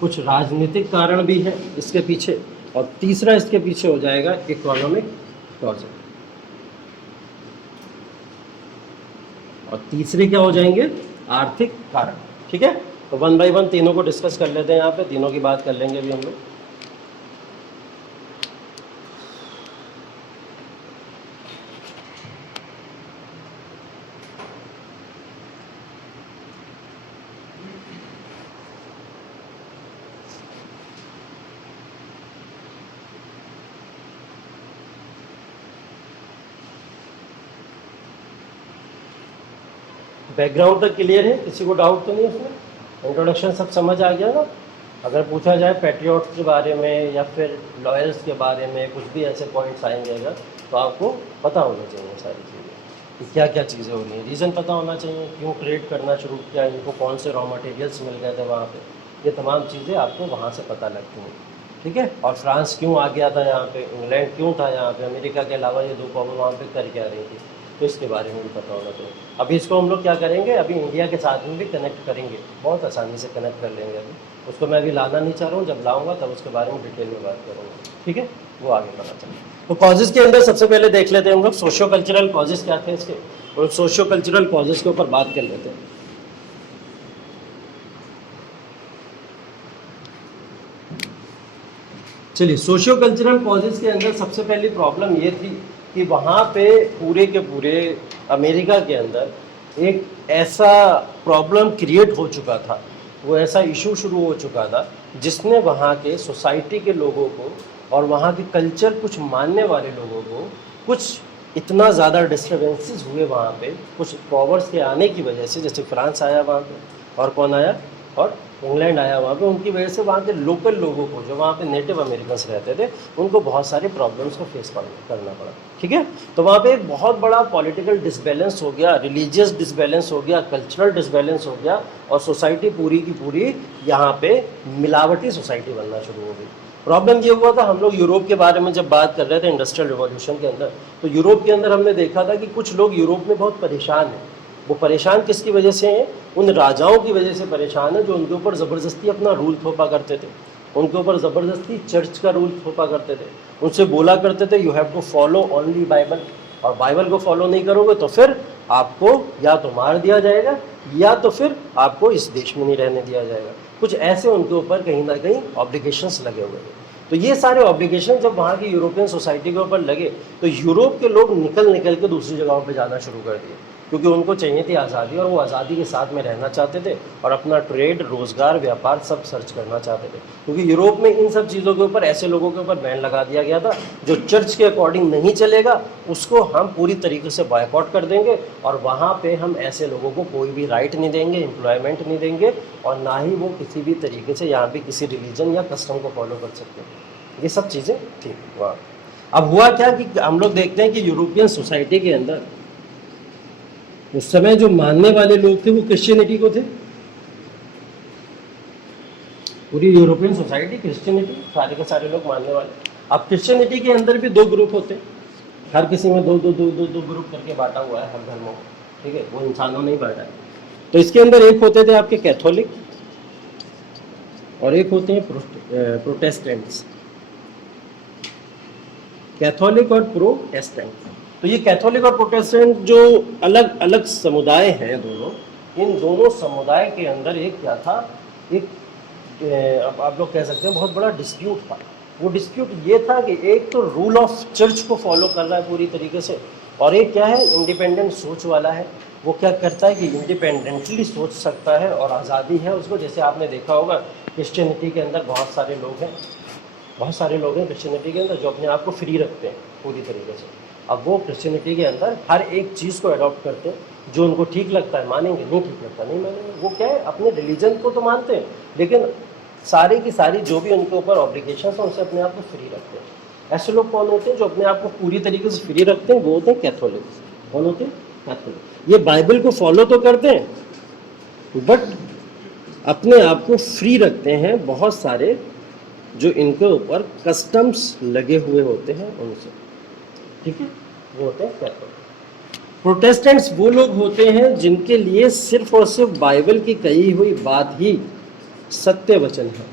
कुछ राजनीतिक कारण भी है इसके पीछे, और तीसरा इसके पीछे हो जाएगा इकोनॉमिक कॉजेस, और तीसरे क्या हो जाएंगे, आर्थिक कारण। ठीक है, तो वन बाय वन तीनों को डिस्कस कर लेते हैं। यहाँ पे तीनों की बात कर लेंगे अभी हम लोग। बैकग्राउंड तक क्लियर है? किसी को डाउट तो नहीं इसमें? इंट्रोडक्शन सब समझ आ गया ना? अगर पूछा जाए पैट्रियट्स के बारे में या फिर लॉयल्स के बारे में कुछ भी ऐसे पॉइंट्स आएंगे अगर, तो आपको पता होना चाहिए सारी चीज़ें कि क्या क्या चीज़ें हो रही हैं, रीज़न पता होना चाहिए क्यों ट्रेड करना शुरू किया, इनको कौन से रॉ मटेरियल्स मिल गए थे वहाँ पे, ये तमाम चीज़ें आपको वहाँ से पता लगती हैं। ठीक है, और फ्रांस क्यों आ गया था यहाँ पे, इंग्लैंड क्यों था यहाँ पे, अमेरिका के अलावा ये दो पावर वहाँ पे कर क्या रही थी, तो इसके बारे में भी पता होना चाहिए। अभी इसको हम लोग क्या करेंगे, अभी इंडिया के साथ में भी कनेक्ट करेंगे, बहुत आसानी से कनेक्ट कर लेंगे। अभी उसको मैं अभी लाना नहीं चाह रहा हूँ, जब लाऊंगा तब उसके बारे में डिटेल में बात करूँगा। ठीक है, वो आगे पता चलेगा। तो कॉजेज़ के अंदर सबसे पहले देख लेते हैं हम लोग सोशियो कल्चरल कॉजेज़ क्या थे इसके, और सोशियो कल्चरल कॉजेज़ के ऊपर बात कर लेते हैं। चलिए, सोशियो कल्चरल कॉजेज़ के अंदर सबसे पहली प्रॉब्लम ये थी कि वहाँ पे पूरे के पूरे अमेरिका के अंदर एक ऐसा प्रॉब्लम क्रिएट हो चुका था, वो ऐसा इशू शुरू हो चुका था जिसने वहाँ के सोसाइटी के लोगों को और वहाँ के कल्चर कुछ मानने वाले लोगों को कुछ इतना ज़्यादा डिस्टर्बेंसेस हुए वहाँ पे, कुछ पावर्स के आने की वजह से, जैसे फ्रांस आया वहाँ पे और कौन आया, और इंग्लैंड आया वहाँ पे, उनकी वजह से वहाँ के लोकल लोगों को, जो वहाँ पे नेटिव अमेरिकन्स रहते थे, उनको बहुत सारे प्रॉब्लम्स को फेस करना पड़ा। ठीक है, तो वहाँ पे एक बहुत बड़ा पॉलिटिकल डिसबैलेंस हो गया, रिलीजियस डिसबैलेंस हो गया, कल्चरल डिसबैलेंस हो गया, और सोसाइटी पूरी की पूरी यहाँ पे मिलावटी सोसाइटी बनना शुरू हो गई। प्रॉब्लम ये हुआ था, हम लोग यूरोप के बारे में जब बात कर रहे थे इंडस्ट्रियल रिवॉल्यूशन के अंदर, तो यूरोप के अंदर हमने देखा था कि कुछ लोग यूरोप में बहुत परेशान हैं। वो परेशान किसकी वजह से हैं? उन राजाओं की वजह से परेशान है जो उनके ऊपर ज़बरदस्ती अपना रूल थोपा करते थे, उनके ऊपर ज़बरदस्ती चर्च का रूल थोपा करते थे, उनसे बोला करते थे you have to follow only Bible, और बाइबल को फॉलो नहीं करोगे तो फिर आपको या तो मार दिया जाएगा या तो फिर आपको इस देश में नहीं रहने दिया जाएगा। कुछ ऐसे उनके ऊपर कहीं ना कहीं ऑब्लिगेशंस लगे हुए थे। तो ये सारे ऑब्लिगेशन जब वहाँ की यूरोपियन सोसाइटी के ऊपर लगे तो यूरोप के लोग निकल के दूसरी जगहों पे जाना शुरू कर दिए, क्योंकि उनको चाहिए थी आज़ादी, और वो आज़ादी के साथ में रहना चाहते थे और अपना ट्रेड, रोज़गार, व्यापार सब सर्च करना चाहते थे। क्योंकि यूरोप में इन सब चीज़ों के ऊपर ऐसे लोगों के ऊपर बैन लगा दिया गया था जो चर्च के अकॉर्डिंग नहीं चलेगा उसको हम पूरी तरीके से बॉयकॉट कर देंगे, और वहाँ पे हम ऐसे लोगों को कोई भी राइट नहीं देंगे, एम्प्लॉयमेंट नहीं देंगे, और ना ही वो किसी भी तरीके से यहाँ पे किसी रिलीजन या कस्टम को फॉलो कर सकते हैं। ये सब चीज़ें थी वहाँ। अब हुआ क्या कि हम लोग देखते हैं कि यूरोपियन सोसाइटी के अंदर उस समय जो मानने वाले लोग थे वो क्रिश्चियनिटी को थे। पूरी यूरोपियन सोसाइटी क्रिश्चियनिटी, सारे के सारे लोग मानने वाले। अब क्रिश्चियनिटी के अंदर भी दो ग्रुप होते हैं, हर किसी में दो दो दो दो दो ग्रुप करके बांटा हुआ है हर धर्मों को, ठीक है, वो इंसानों ने ही बांटा है। तो इसके अंदर एक होते थे आपके कैथोलिक और एक होते हैं प्रोटेस्टेंट्स, कैथोलिक और प्रोटेस्टेंट। तो ये कैथोलिक और प्रोटेस्टेंट जो अलग अलग समुदाय हैं दोनों, इन दोनों समुदाय के अंदर एक क्या था, एक अब आप लोग कह सकते हैं बहुत बड़ा डिस्प्यूट था। वो डिस्प्यूट ये था कि एक तो रूल ऑफ चर्च को फॉलो कर रहा है पूरी तरीके से, और एक क्या है, इंडिपेंडेंट सोच वाला है। वो क्या करता है कि इंडिपेंडेंटली सोच सकता है और आज़ादी है उसको। जैसे आपने देखा होगा क्रिश्चियनिटी के अंदर बहुत सारे लोग हैं, बहुत सारे लोग हैं क्रिश्चियनिटी के अंदर जो अपने आप को फ्री रखते हैं पूरी तरीके से। अब वो क्रिश्चियनिटी के अंदर हर एक चीज़ को अडॉप्ट करते हैं, जो उनको ठीक लगता है मानेंगे, नहीं ठीक लगता नहीं मानेंगे। वो क्या है, अपने रिलीजन को तो मानते हैं लेकिन सारी की सारी जो भी उनके ऊपर ऑब्लिगेशन है उनसे अपने आप को फ्री रखते हैं। ऐसे लोग कौन होते हैं जो अपने आप को पूरी तरीके से फ्री रखते हैं? वो होते हैं कैथोलिक। कौन होते हैं? कैथोलिक। ये बाइबल को फॉलो तो करते हैं बट अपने आप को फ्री रखते हैं बहुत सारे जो इनके ऊपर कस्टम्स लगे हुए होते हैं उनसे, ठीक है, वो होते हैं कैथोलिक। प्रोटेस्टेंट्स वो लोग होते हैं जिनके लिए सिर्फ और सिर्फ बाइबल की कही हुई बात ही सत्य वचन है।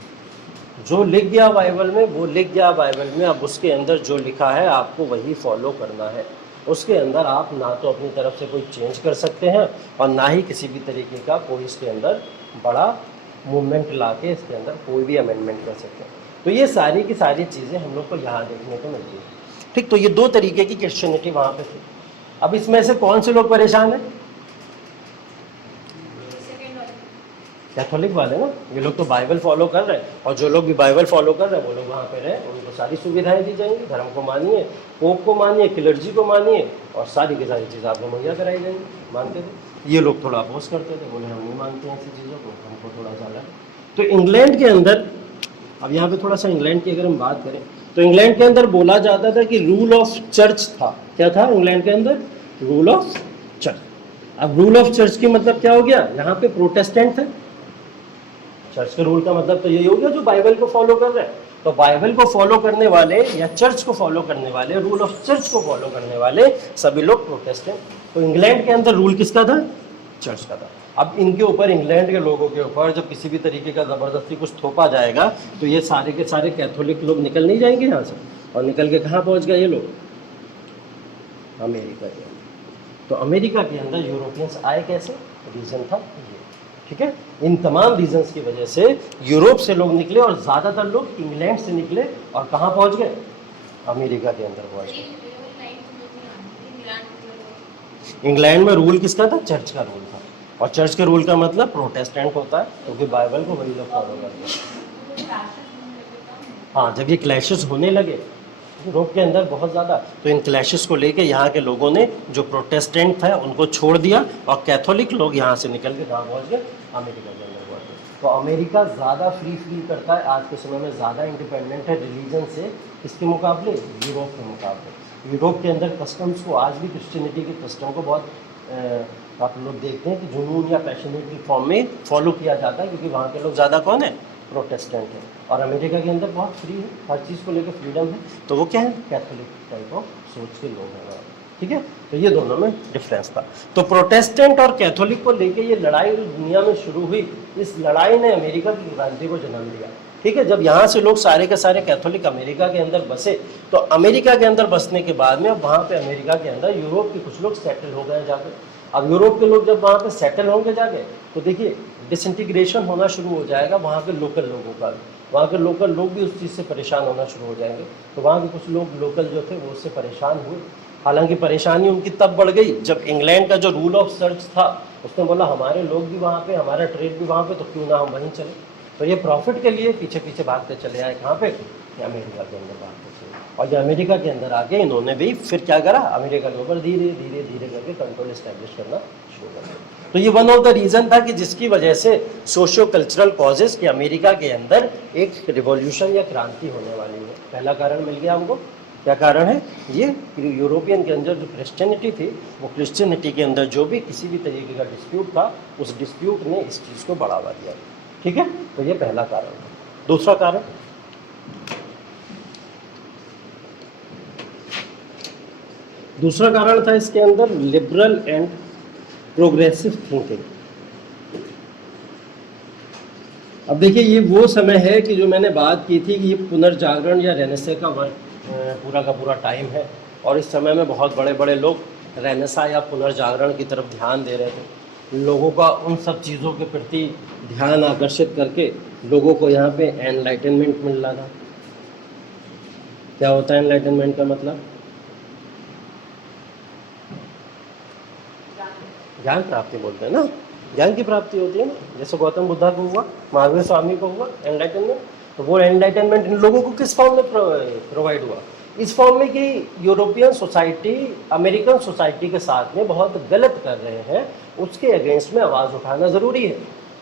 जो लिख गया बाइबल में वो लिख गया बाइबल में, अब उसके अंदर जो लिखा है आपको वही फॉलो करना है। उसके अंदर आप ना तो अपनी तरफ से कोई चेंज कर सकते हैं और ना ही किसी भी तरीके का कोई इसके अंदर बड़ा मूवमेंट ला के इसके अंदर कोई भी अमेंडमेंट कर सकते हैं। तो ये सारी की सारी चीज़ें हम लोग को यहाँ देखने को मिलती है, ठीक। तो ये दो तरीके की क्रिश्चियनिटी वहाँ पे थी। अब इसमें से कौन से लोग परेशान हैं? कैथोलिक वाले ना, ये लोग तो बाइबल फॉलो कर रहे हैं, और जो लोग भी बाइबल फॉलो कर रहे हैं वो लोग वहाँ पे रहे, उनको सारी सुविधाएं दी जाएंगी। धर्म को मानिए, पोप को मानिए, क्लर्जी को मानिए, और सारी की सारी चीज़ आपको मुहैया कराई जाएंगी। मानते थे ये लोग, थोड़ा अपोज करते थे, बोले हम नहीं मानते हैं ऐसी चीज़ों को, हमको थोड़ा सा अलग। तो इंग्लैंड के अंदर, अब यहाँ पे थोड़ा सा इंग्लैंड की अगर हम बात करें तो इंग्लैंड के अंदर बोला जाता था कि रूल ऑफ चर्च था। क्या था इंग्लैंड के अंदर? Rule of church. अब रूल ऑफ चर्च की मतलब क्या हो गया? यहाँ पे प्रोटेस्टेंट थे, चर्च के रूल का मतलब तो यही हो गया जो बाइबल को फॉलो कर रहे हैं। तो बाइबल को फॉलो करने वाले या चर्च को फॉलो करने वाले, रूल ऑफ चर्च को फॉलो करने वाले सभी लोग प्रोटेस्टेंट। तो इंग्लैंड के अंदर रूल किसका था? चर्च का था। अब इनके ऊपर, इंग्लैंड के लोगों के ऊपर जब किसी भी तरीके का ज़बरदस्ती कुछ थोपा जाएगा तो ये सारे के सारे कैथोलिक लोग निकल नहीं जाएंगे यहाँ से, और निकल के कहाँ पहुँच गए ये लोग? अमेरिका के अंदर। तो अमेरिका के अंदर यूरोपियंस आए कैसे? रीज़न था ये, ठीक है। इन तमाम रीजंस की वजह से यूरोप से लोग निकले और ज़्यादातर लोग इंग्लैंड से निकले और कहाँ पहुँच गए? अमेरिका के अंदर पहुँच गए। इंग्लैंड में रूल किसका था? चर्च का रूल था, और चर्च के रूल का मतलब प्रोटेस्टेंट होता है, क्योंकि बाइबल को वही लोग फॉलो करते हैं। हाँ, जब ये क्लैशेस होने लगे यूरोप के अंदर बहुत ज़्यादा, तो इन क्लैशेस को लेके यहाँ के लोगों ने जो प्रोटेस्टेंट था उनको छोड़ दिया, और कैथोलिक लोग यहाँ से निकल के कहाँ पहुँच गए? अमेरिका के अंदर पहुँच गए। तो अमेरिका ज़्यादा फ्री करता है आज के समय में, ज़्यादा इंडिपेंडेंट है रिलीजन से, किसके मुकाबले? यूरोप के मुकाबले। यूरोप के अंदर कस्टम्स को, आज भी क्रिश्चियनिटी के कस्टम को बहुत आप लोग देखते हैं कि जुनून या पैशनेट की फॉर्म में फॉलो किया जाता है, क्योंकि वहाँ के लोग ज़्यादा कौन है? प्रोटेस्टेंट है। और अमेरिका के अंदर बहुत फ्री है, हर चीज़ को लेकर फ्रीडम है, तो वो क्या है? कैथोलिक टाइप ऑफ सोच के लोग हैं, ठीक है। तो ये दोनों में डिफरेंस था। तो प्रोटेस्टेंट और कैथोलिक को लेके ये लड़ाई दुनिया में शुरू हुई। इस लड़ाई ने अमेरिका की क्रांति को जन्म दिया, ठीक है। जब यहाँ से लोग सारे के सारे कैथोलिक अमेरिका के अंदर बसे, तो अमेरिका के अंदर बसने के बाद में अब वहाँ पे अमेरिका के अंदर यूरोप के कुछ लोग सेटल हो गए जाके। अब यूरोप के लोग जब वहाँ पे सेटल होंगे जाके, तो देखिए डिसइंटीग्रेशन होना शुरू हो जाएगा वहाँ के लोकल लोगों का। वहाँ के लोकल लोग भी उस चीज़ से परेशान होना शुरू हो जाएंगे। तो वहाँ के कुछ लोग लोकल जो थे वो उससे परेशान हुए। हालांकि परेशानी उनकी तब बढ़ गई जब इंग्लैंड का जो रूल ऑफ चर्च था उसने बोला हमारे लोग भी वहाँ पे, हमारा ट्रेड भी वहाँ पे, तो क्यों ना हम वहीं चले। तो ये प्रॉफिट के लिए पीछे पीछे भागते चले आए, कहाँ पे? अमेरिका के अंदर भागते चले। और ये अमेरिका के अंदर आके इन्होंने भी फिर क्या करा? अमेरिका के ऊपर धीरे धीरे धीरे करके कंट्रोल इस्टेब्लिश करना शुरू कर दिया। तो ये वन ऑफ द रीज़न था कि जिसकी वजह से सोशियो कल्चरल कॉजेज़ कि अमेरिका के अंदर एक रिवॉल्यूशन या क्रांति होने वाली है। पहला कारण मिल गया हमको, क्या कारण है? ये यूरोपियन के अंदर जो क्रिश्चियनिटी थी, वो क्रिश्चियनिटी के अंदर जो भी किसी भी तरीके का डिस्प्यूट था, उस डिस्प्यूट ने इस चीज़ को बढ़ावा दिया। ठीक है, तो ये पहला कारण था। दूसरा कारण, दूसरा कारण था इसके अंदर लिबरल एंड प्रोग्रेसिव थिंकिंग। अब देखिए, ये वो समय है कि जो मैंने बात की थी कि ये पुनर्जागरण या रेनेसां का पूरा का पूरा टाइम है, और इस समय में बहुत बड़े बड़े लोग रेनेसां या पुनर्जागरण की तरफ ध्यान दे रहे थे। लोगों का उन सब चीज़ों के प्रति ध्यान आकर्षित करके लोगों को यहाँ पे एनलाइटनमेंट मिल रहा था। क्या होता है एनलाइटनमेंट का मतलब? ज्ञान प्राप्ति बोलते हैं ना, ज्ञान की प्राप्ति होती है ना, जैसे गौतम बुद्धा को हुआ, महावीर स्वामी को हुआ एनलाइटनमेंट। तो वो एनलाइटनमेंट इन लोगों को किस फॉर्म में प्रोवाइड हुआ? इस फॉर्म में कि यूरोपियन सोसाइटी अमेरिकन सोसाइटी के साथ में बहुत गलत कर रहे हैं, उसके अगेंस्ट में आवाज़ उठाना ज़रूरी है।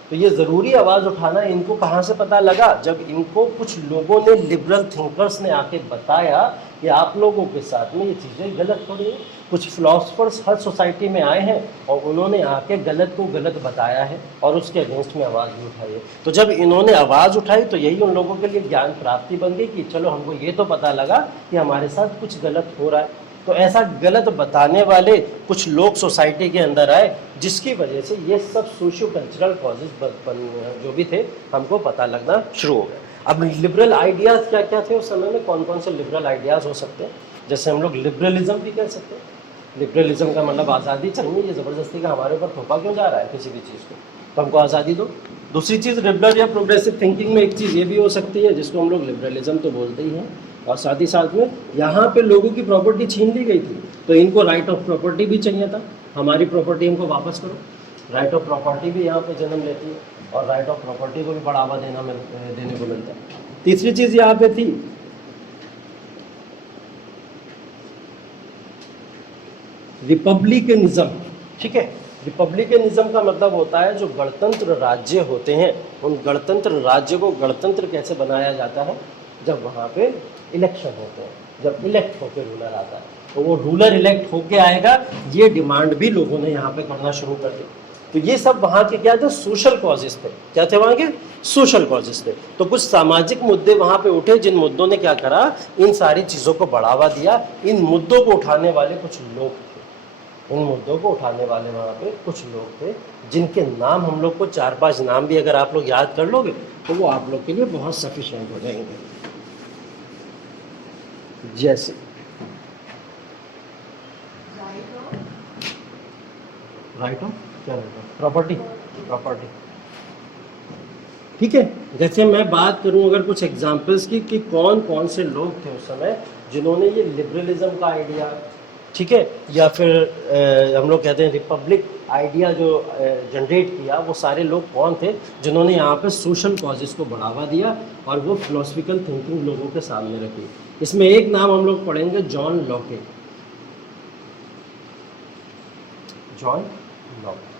तो ये ज़रूरी आवाज़ उठाना इनको कहाँ से पता लगा? जब इनको कुछ लोगों ने, लिबरल थिंकर्स ने आके बताया कि आप लोगों के साथ में ये चीज़ें गलत हो रही हैं। कुछ फिलोसफर्स हर सोसाइटी में आए हैं और उन्होंने आके गलत को गलत बताया है और उसके अगेंस्ट में आवाज़ भी उठाई है। तो जब इन्होंने आवाज़ उठाई तो यही उन लोगों के लिए ज्ञान प्राप्ति बन गई कि चलो हमको ये तो पता लगा कि हमारे साथ कुछ गलत हो रहा है। तो ऐसा गलत बताने वाले कुछ लोग सोसाइटी के अंदर आए, जिसकी वजह से ये सब सोशियो कल्चरल कॉजेज जो भी थे हमको पता लगना शुरू हो गया। अब लिबरल आइडियाज़ क्या क्या थे उस समय में? कौन कौन से लिबरल आइडियाज़ हो सकते हैं? जैसे हम लोग लिबरलिज्म भी कह सकते हैं। लिबरलिज्म का मतलब आज़ादी चाहिए, ये ज़बरदस्ती का हमारे ऊपर थोपा क्यों जा रहा है किसी भी चीज़ को, तो हमको आज़ादी दो। दूसरी चीज़, लिबरल या प्रोग्रेसिव थिंकिंग में एक चीज़ ये भी हो सकती है जिसको हम लोग लिबरलिज्म तो बोलते ही हैं, और साथ ही साथ में यहाँ पे लोगों की प्रॉपर्टी छीन ली गई थी, तो इनको राइट ऑफ प्रॉपर्टी भी चाहिए था। हमारी प्रॉपर्टी हमको वापस करो। राइट ऑफ प्रॉपर्टी भी यहाँ पे जन्म लेती है और राइट ऑफ प्रॉपर्टी को भी बढ़ावा देने को मिलता है। तीसरी चीज़ यहाँ पे थी रिपब्लिकनिज्म। ठीक है, रिपब्लिकनिज्म का मतलब होता है जो गणतंत्र राज्य होते हैं, उन गणतंत्र राज्य को गणतंत्र कैसे बनाया जाता है? जब वहाँ पे इलेक्शन होते हैं, जब इलेक्ट होकर रूलर आता है, तो वो रूलर इलेक्ट होके आएगा, ये डिमांड भी लोगों ने यहाँ पे करना शुरू कर दी। तो ये सब वहाँ के क्या थे? सोशल कॉजेज थे। क्या थे वहाँ के? सोशल कॉजेज थे। तो कुछ सामाजिक मुद्दे वहाँ पे उठे, जिन मुद्दों ने क्या करा? इन सारी चीज़ों को बढ़ावा दिया। इन मुद्दों को उठाने वाले कुछ लोग थे, इन मुद्दों को उठाने वाले वहाँ पे कुछ लोग थे, जिनके नाम हम लोग को 4-5 नाम भी अगर आप लोग याद कर लोगे तो वो आप लोग के लिए बहुत सफिशिएंट हो जाएंगे। जैसे राइट ऑफ क्या रहता है? प्रॉपर्टी। ठीक है, जैसे मैं बात करूं अगर कुछ एग्जांपल्स की कि कौन कौन से लोग थे उस समय जिन्होंने ये लिबरलिज्म का आइडिया, ठीक है, या फिर हम लोग कहते हैं रिपब्लिक आइडिया जो जनरेट किया, वो सारे लोग कौन थे जिन्होंने यहाँ पे सोशल कॉजेस को बढ़ावा दिया और वो फिलोसफिकल थिंकिंग लोगों के सामने रखी। इसमें एक नाम हम लोग पढ़ेंगे, जॉन लॉके। जॉन लॉके,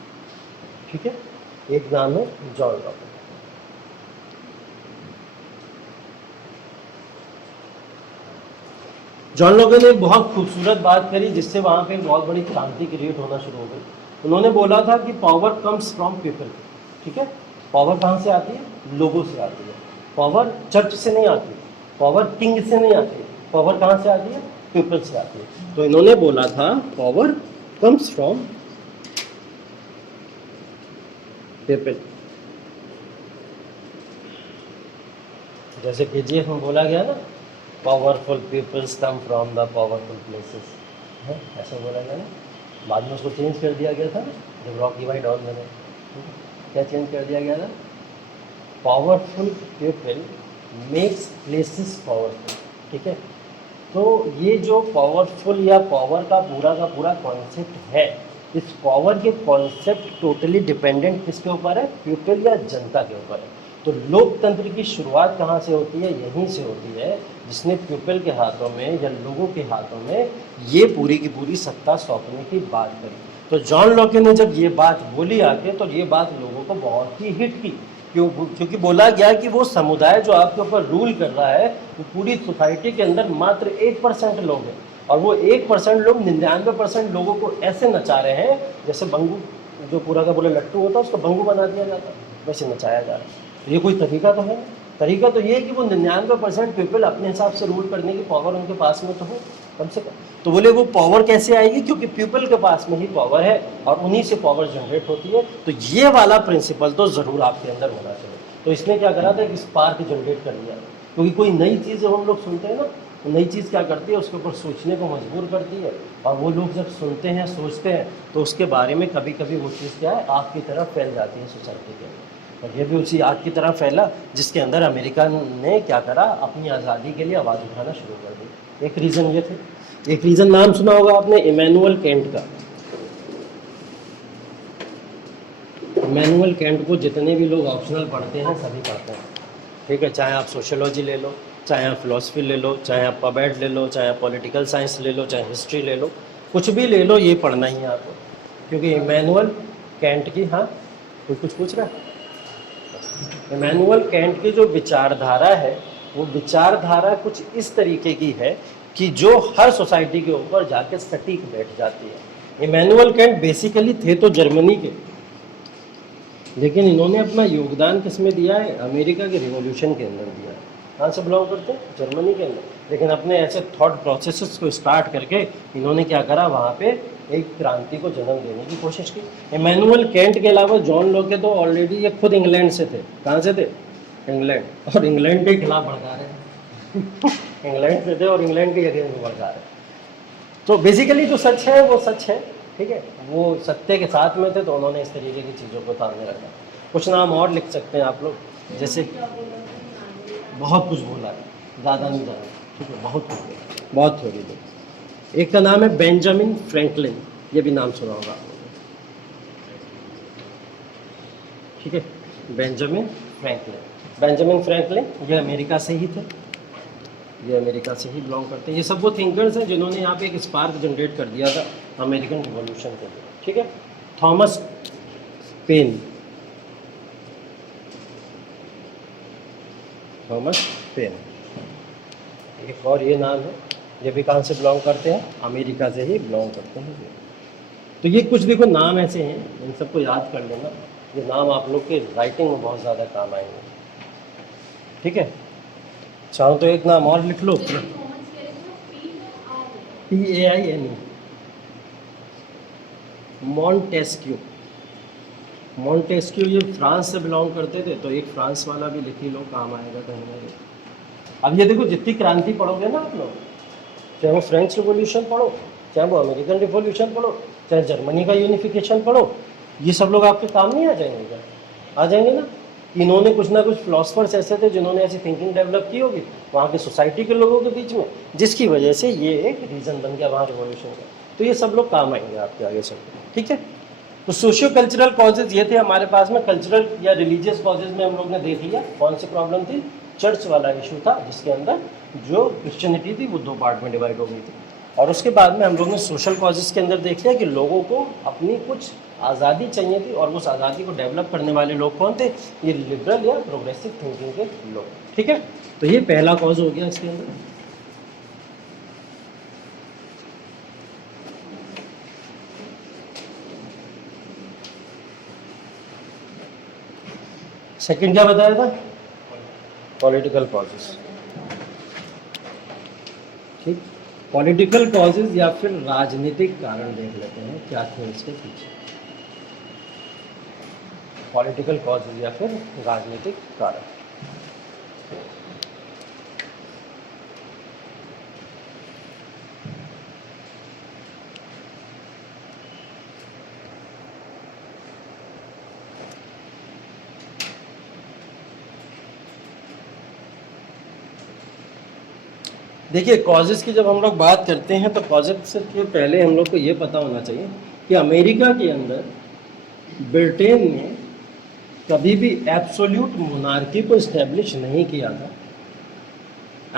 ठीक है, एक नाम है जॉन लॉके। जॉन लॉके ने एक बहुत खूबसूरत बात करी जिससे वहाँ पे एक बहुत बड़ी क्रांति क्रिएट होना शुरू हो गई। उन्होंने बोला था कि पावर कम्स फ्रॉम पीपल। ठीक है, पावर कहाँ से आती है? लोगों से आती है। पावर चर्च से नहीं आती, पावर किंग से नहीं आती, पावर कहाँ से आती है? पीपल से आती है। तो इन्होंने बोला था पावर कम्स फ्रॉम पीपल। जैसे KGF में बोला गया ना, powerful peoples come from the powerful places, है ऐसा बोला गया ना। बाद में उसको चेंज कर दिया गया था ना, जब रॉकी भाई डॉन बने, क्या चेंज कर दिया गया था? Powerful people makes places powerful. ठीक है, तो ये जो पावरफुल या पावर का पूरा कॉन्सेप्ट है, इस पावर के कॉन्सेप्ट टोटली डिपेंडेंट किसके ऊपर है? पीपल या जनता के ऊपर है। तो लोकतंत्र की शुरुआत कहाँ से होती है? यहीं से होती है, जिसने पीपल के हाथों में या लोगों के हाथों में ये पूरी की पूरी सत्ता सौंपने की बात करी। तो जॉन लॉके ने जब ये बात बोली आके, तो ये बात लोगों को बहुत ही हिट की क्योंकि बोला गया कि वो समुदाय जो आपके ऊपर रूल कर रहा है वो पूरी सोसाइटी के अंदर मात्र 1% लोग हैं, और वो 1% लोग 99% लोगों को ऐसे नचा रहे हैं जैसे बंगू, जो पूरा का पूरा लट्टू होता है उसको बंगू बना दिया जाता है, वैसे नचाया जा रहा है। तो ये कोई तरीका तो है? तरीका तो ये है कि वो 99% पीपल अपने हिसाब से रूल करने की पावर उनके पास में तो हो कम से कम। तो बोले वो पावर कैसे आएगी? क्योंकि पीपल के पास में ही पावर है और उन्हीं से पावर जनरेट होती है। तो ये वाला प्रिंसिपल तो ज़रूर आपके अंदर होना चाहिए। तो इसने क्या करा था कि स्पार्क जनरेट कर दिया, क्योंकि कोई नई चीज़ हम लोग सुनते हैं ना, तो नई चीज़ क्या करती है, उसके ऊपर सोचने को मजबूर करती है, और वो लोग जब सुनते हैं सोचते हैं तो उसके बारे में कभी कभी वो चीज़ क्या है, आग की तरह फैल जाती है सोसाइटी के अंदर। और ये भी उसी आग की तरह फैला जिसके अंदर अमेरिका ने क्या करा, अपनी आज़ादी के लिए आवाज़ उठाना शुरू कर दी। एक रीज़न ये थे। एक रीज़न नाम सुना होगा आपने इमैनुअल कैंट का। इमैनुअल कैंट को जितने भी लोग ऑप्शनल पढ़ते हैं सभी पढ़ते हैं, ठीक है। चाहे आप सोशियोलॉजी ले लो, चाहे आप फिलोसफी ले लो, चाहे आप पबेड ले लो, चाहे आप पॉलिटिकल साइंस ले लो, चाहे हिस्ट्री ले लो, कुछ भी ले लो, ये पढ़ना ही है आपको, क्योंकि इमैनुअल कैंट की, हाँ कोई कुछ पूछ रहा है? इमैनुअल कैंट की जो विचारधारा है वो विचारधारा कुछ इस तरीके की है कि जो हर सोसाइटी के ऊपर जाके सटीक बैठ जाती है। इमैनुअल कैंट बेसिकली थे तो जर्मनी के, लेकिन इन्होंने अपना योगदान किस में दिया है? अमेरिका के रिवॉल्यूशन के अंदर दिया है। कहाँ से बिलोंग करते हैं? जर्मनी के अंदर। लेकिन अपने ऐसे थॉट प्रोसेसेस को स्टार्ट करके इन्होंने क्या करा, वहाँ पे एक क्रांति को जन्म देने की कोशिश की। इमैनुअल कैंट के अलावा जॉन लॉक के तो ऑलरेडी ये खुद इंग्लैंड से थे। कहाँ से थे? इंग्लैंड। और इंग्लैंड के खिलाफ भड़का रहे इंग्लैंड से थे और इंग्लैंड के अगेंस्ट भड़का रहे। तो बेसिकली जो सच है वो सच है, ठीक है। वो सत्य के साथ में थे तो उन्होंने इस तरीके की चीज़ों को सामने रखा। कुछ नाम और लिख सकते हैं आप लोग, जैसे बहुत कुछ बोला है, ज़्यादा नहीं जाना, ठीक है, बहुत कुछ, बहुत थोड़ी देर। एक का नाम है बेंजामिन फ्रैंकलिन, ये भी नाम सुना होगा आप लोगों ने, ठीक है। बेंजामिन फ्रैंकलिन, बेंजामिन फ्रैंकलिन ये अमेरिका से ही थे, ये अमेरिका से ही बिलोंग करते हैं। ये सब वो थिंकर्स हैं जिन्होंने यहाँ पे एक स्पार्क जनरेट कर दिया था अमेरिकन रिवॉल्यूशन के लिए, ठीक है। थॉमस पेन, थॉमस पेन एक और ये नाम है, ये भी कहाँ से बिलोंग करते हैं? अमेरिका से ही बिलोंग करते हैं ये। तो ये कुछ देखो नाम ऐसे हैं, इन सबको याद कर लेना, ये नाम आप लोग के राइटिंग में बहुत ज़्यादा काम आएंगे, ठीक है। चाहो तो एक नाम और लिख लो, PAINE, मॉन्टेस्क्यू। मॉन्टेस्क्यू ये फ्रांस से बिलोंग करते थे, तो एक फ्रांस वाला भी लिख ही लो, काम आएगा कहीं ना कहीं। अब ये देखो जितनी क्रांति पढ़ोगे ना आप लोग, चाहे वो फ्रेंच रिवॉल्यूशन पढ़ो, चाहे वो अमेरिकन रिवॉल्यूशन पढ़ो, चाहे जर्मनी का यूनिफिकेशन पढ़ो, ये सब लोग आपके काम नहीं आ जाएंगे क्या? आ जाएंगे ना। इन्होंने कुछ ना कुछ फिलोसफर्स ऐसे थे जिन्होंने ऐसी थिंकिंग डेवलप की होगी वहाँ की सोसाइटी के लोगों के बीच में, जिसकी वजह से ये एक रीज़न बन गया वहाँ रिवॉल्यूशन का। तो ये सब लोग काम आएंगे आपके आगे चल के, ठीक है। तो सोशियो कल्चरल कॉजेज ये थे हमारे पास में। कल्चरल या रिलीजियस कॉजेज में हम लोग ने देख लिया कौन सी प्रॉब्लम थी, चर्च वाला इशू था, जिसके अंदर जो क्रिश्चियनिटी थी वो 2 पार्ट में डिवाइड हो गई थी। और उसके बाद में हम लोग ने सोशल कॉजेज के अंदर देख लिया कि लोगों को अपनी कुछ आज़ादी चाहिए थी, और उस आज़ादी को डेवलप करने वाले लोग कौन थे? ये लिबरल या प्रोग्रेसिव थिंकिंग के लोग, ठीक है। तो ये पहला कॉज हो गया इसके अंदर। सेकंड क्या बताया था? पॉलिटिकल कॉजेज, ठीक। पॉलिटिकल कॉजेज या फिर राजनीतिक कारण देख लेते हैं क्या थे इसके पीछे। पॉलिटिकल कॉजेज या फिर राजनीतिक कारण। देखिए कॉजेज़ की जब हम लोग बात करते हैं तो कॉजेज़ के पहले हम लोग को ये पता होना चाहिए कि अमेरिका के अंदर ब्रिटेन ने कभी भी एब्सोल्यूट मोनार्की को इस्टेब्लिश नहीं किया था।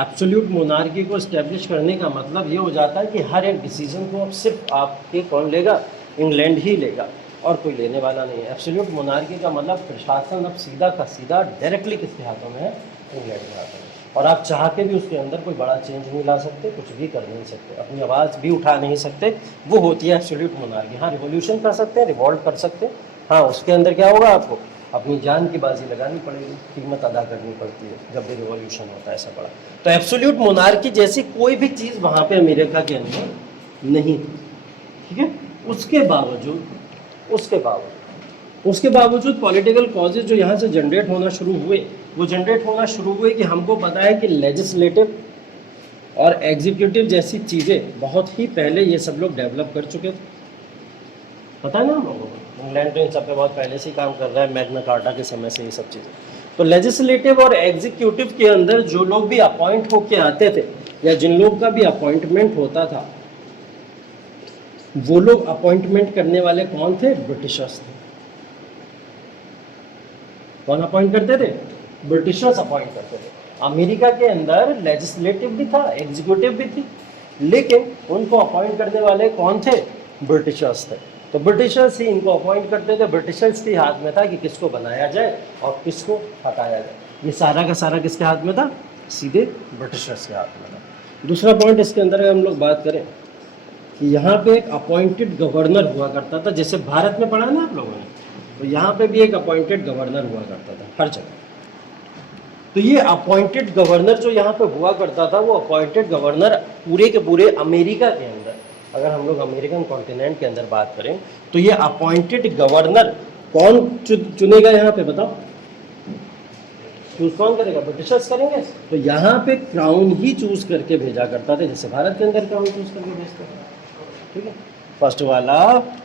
एब्सोल्यूट मोनार्की को इस्टेब्लिश करने का मतलब ये हो जाता है कि हर एक डिसीज़न को अब सिर्फ आपके कौन लेगा? इंग्लैंड ही लेगा। और कोई लेने वाला नहीं है। एब्सोल्यूट मोनार्की का मतलब प्रशासन अब सीधा का सीधा डायरेक्टली किसके हाथों में है? इंग्लैंड के हाथों में। और आप चाह के भी उसके अंदर कोई बड़ा चेंज नहीं ला सकते, कुछ भी कर नहीं सकते, अपनी आवाज़ भी उठा नहीं सकते। वो होती है एब्सोल्यूट मोनार्की। हाँ, रिवॉल्यूशन कर सकते हैं, रिवॉल्ट कर सकते हैं। हाँ, उसके अंदर क्या होगा? आपको अपनी जान की बाजी लगानी पड़ेगी, कीमत अदा करनी पड़ती है जब भी रिवॉल्यूशन होता है ऐसा बड़ा। तो एब्सोल्यूट मोनार्की जैसी कोई भी चीज़ वहाँ पे अमेरिका के अंदर नहीं थी, ठीक है। उसके बावजूद पॉलिटिकल कॉजेज जो यहाँ से जनरेट होना शुरू हुए, वो जनरेट होना शुरू हुए कि हमको पता है कि लेजिस्लेटिव और एग्जीक्यूटिव जैसी चीज़ें बहुत ही पहले ये सब लोग डेवलप कर चुके थे। पता है ना हम लोगों को, इंग्लैंड तो इन सब पे बहुत पहले से ही काम कर रहा है, मैग्ना कार्टा के समय से ये सब चीज़ें। तो लेजिस्लेटिव और एग्जीक्यूटिव के अंदर जो लोग भी अपॉइंट होके आते थे या जिन लोग का भी अपॉइंटमेंट होता था, वो लोग अपॉइंटमेंट करने वाले कौन थे? ब्रिटिशर्स थे। कौन अपॉइंट करते थे? ब्रिटिशर्स अपॉइंट करते थे। अमेरिका के अंदर लेजिस्लेटिव भी था, एग्जीक्यूटिव भी थी, लेकिन उनको अपॉइंट करने वाले कौन थे? ब्रिटिशर्स थे। तो ब्रिटिशर्स ही इनको अपॉइंट करते थे। ब्रिटिशर्स के हाथ में था कि किसको बनाया जाए और किसको हटाया जाए। ये सारा का सारा किसके हाथ में था? सीधे ब्रिटिशर्स के हाथ में था। दूसरा पॉइंट इसके अंदर अगर हम लोग बात करें कि यहाँ पे एक अपॉइंटेड गवर्नर हुआ करता था, जैसे भारत में पढ़ा ना आप लोगों ने, तो यहाँ पे भी एक अपॉइंटेड गवर्नर हुआ करता था हर जगह। तो ये अपॉइंटेड गवर्नर जो यहाँ पे हुआ करता था, वो अपॉइंटेड गवर्नर पूरे के पूरे अमेरिका के अंदर, अगर हम लोग अमेरिकन कॉन्टिनेंट के अंदर बात करें, तो ये अपॉइंटेड गवर्नर कौन चुनेगा यहाँ पे? बताओ, चूज कौन करेगा? ब्रिटिशर्स करेंगे। तो यहाँ पे क्राउन ही चूज करके भेजा करता था, जैसे भारत के अंदर क्राउन चूज करके भेजते हैं, ठीक है। फर्स्ट वाला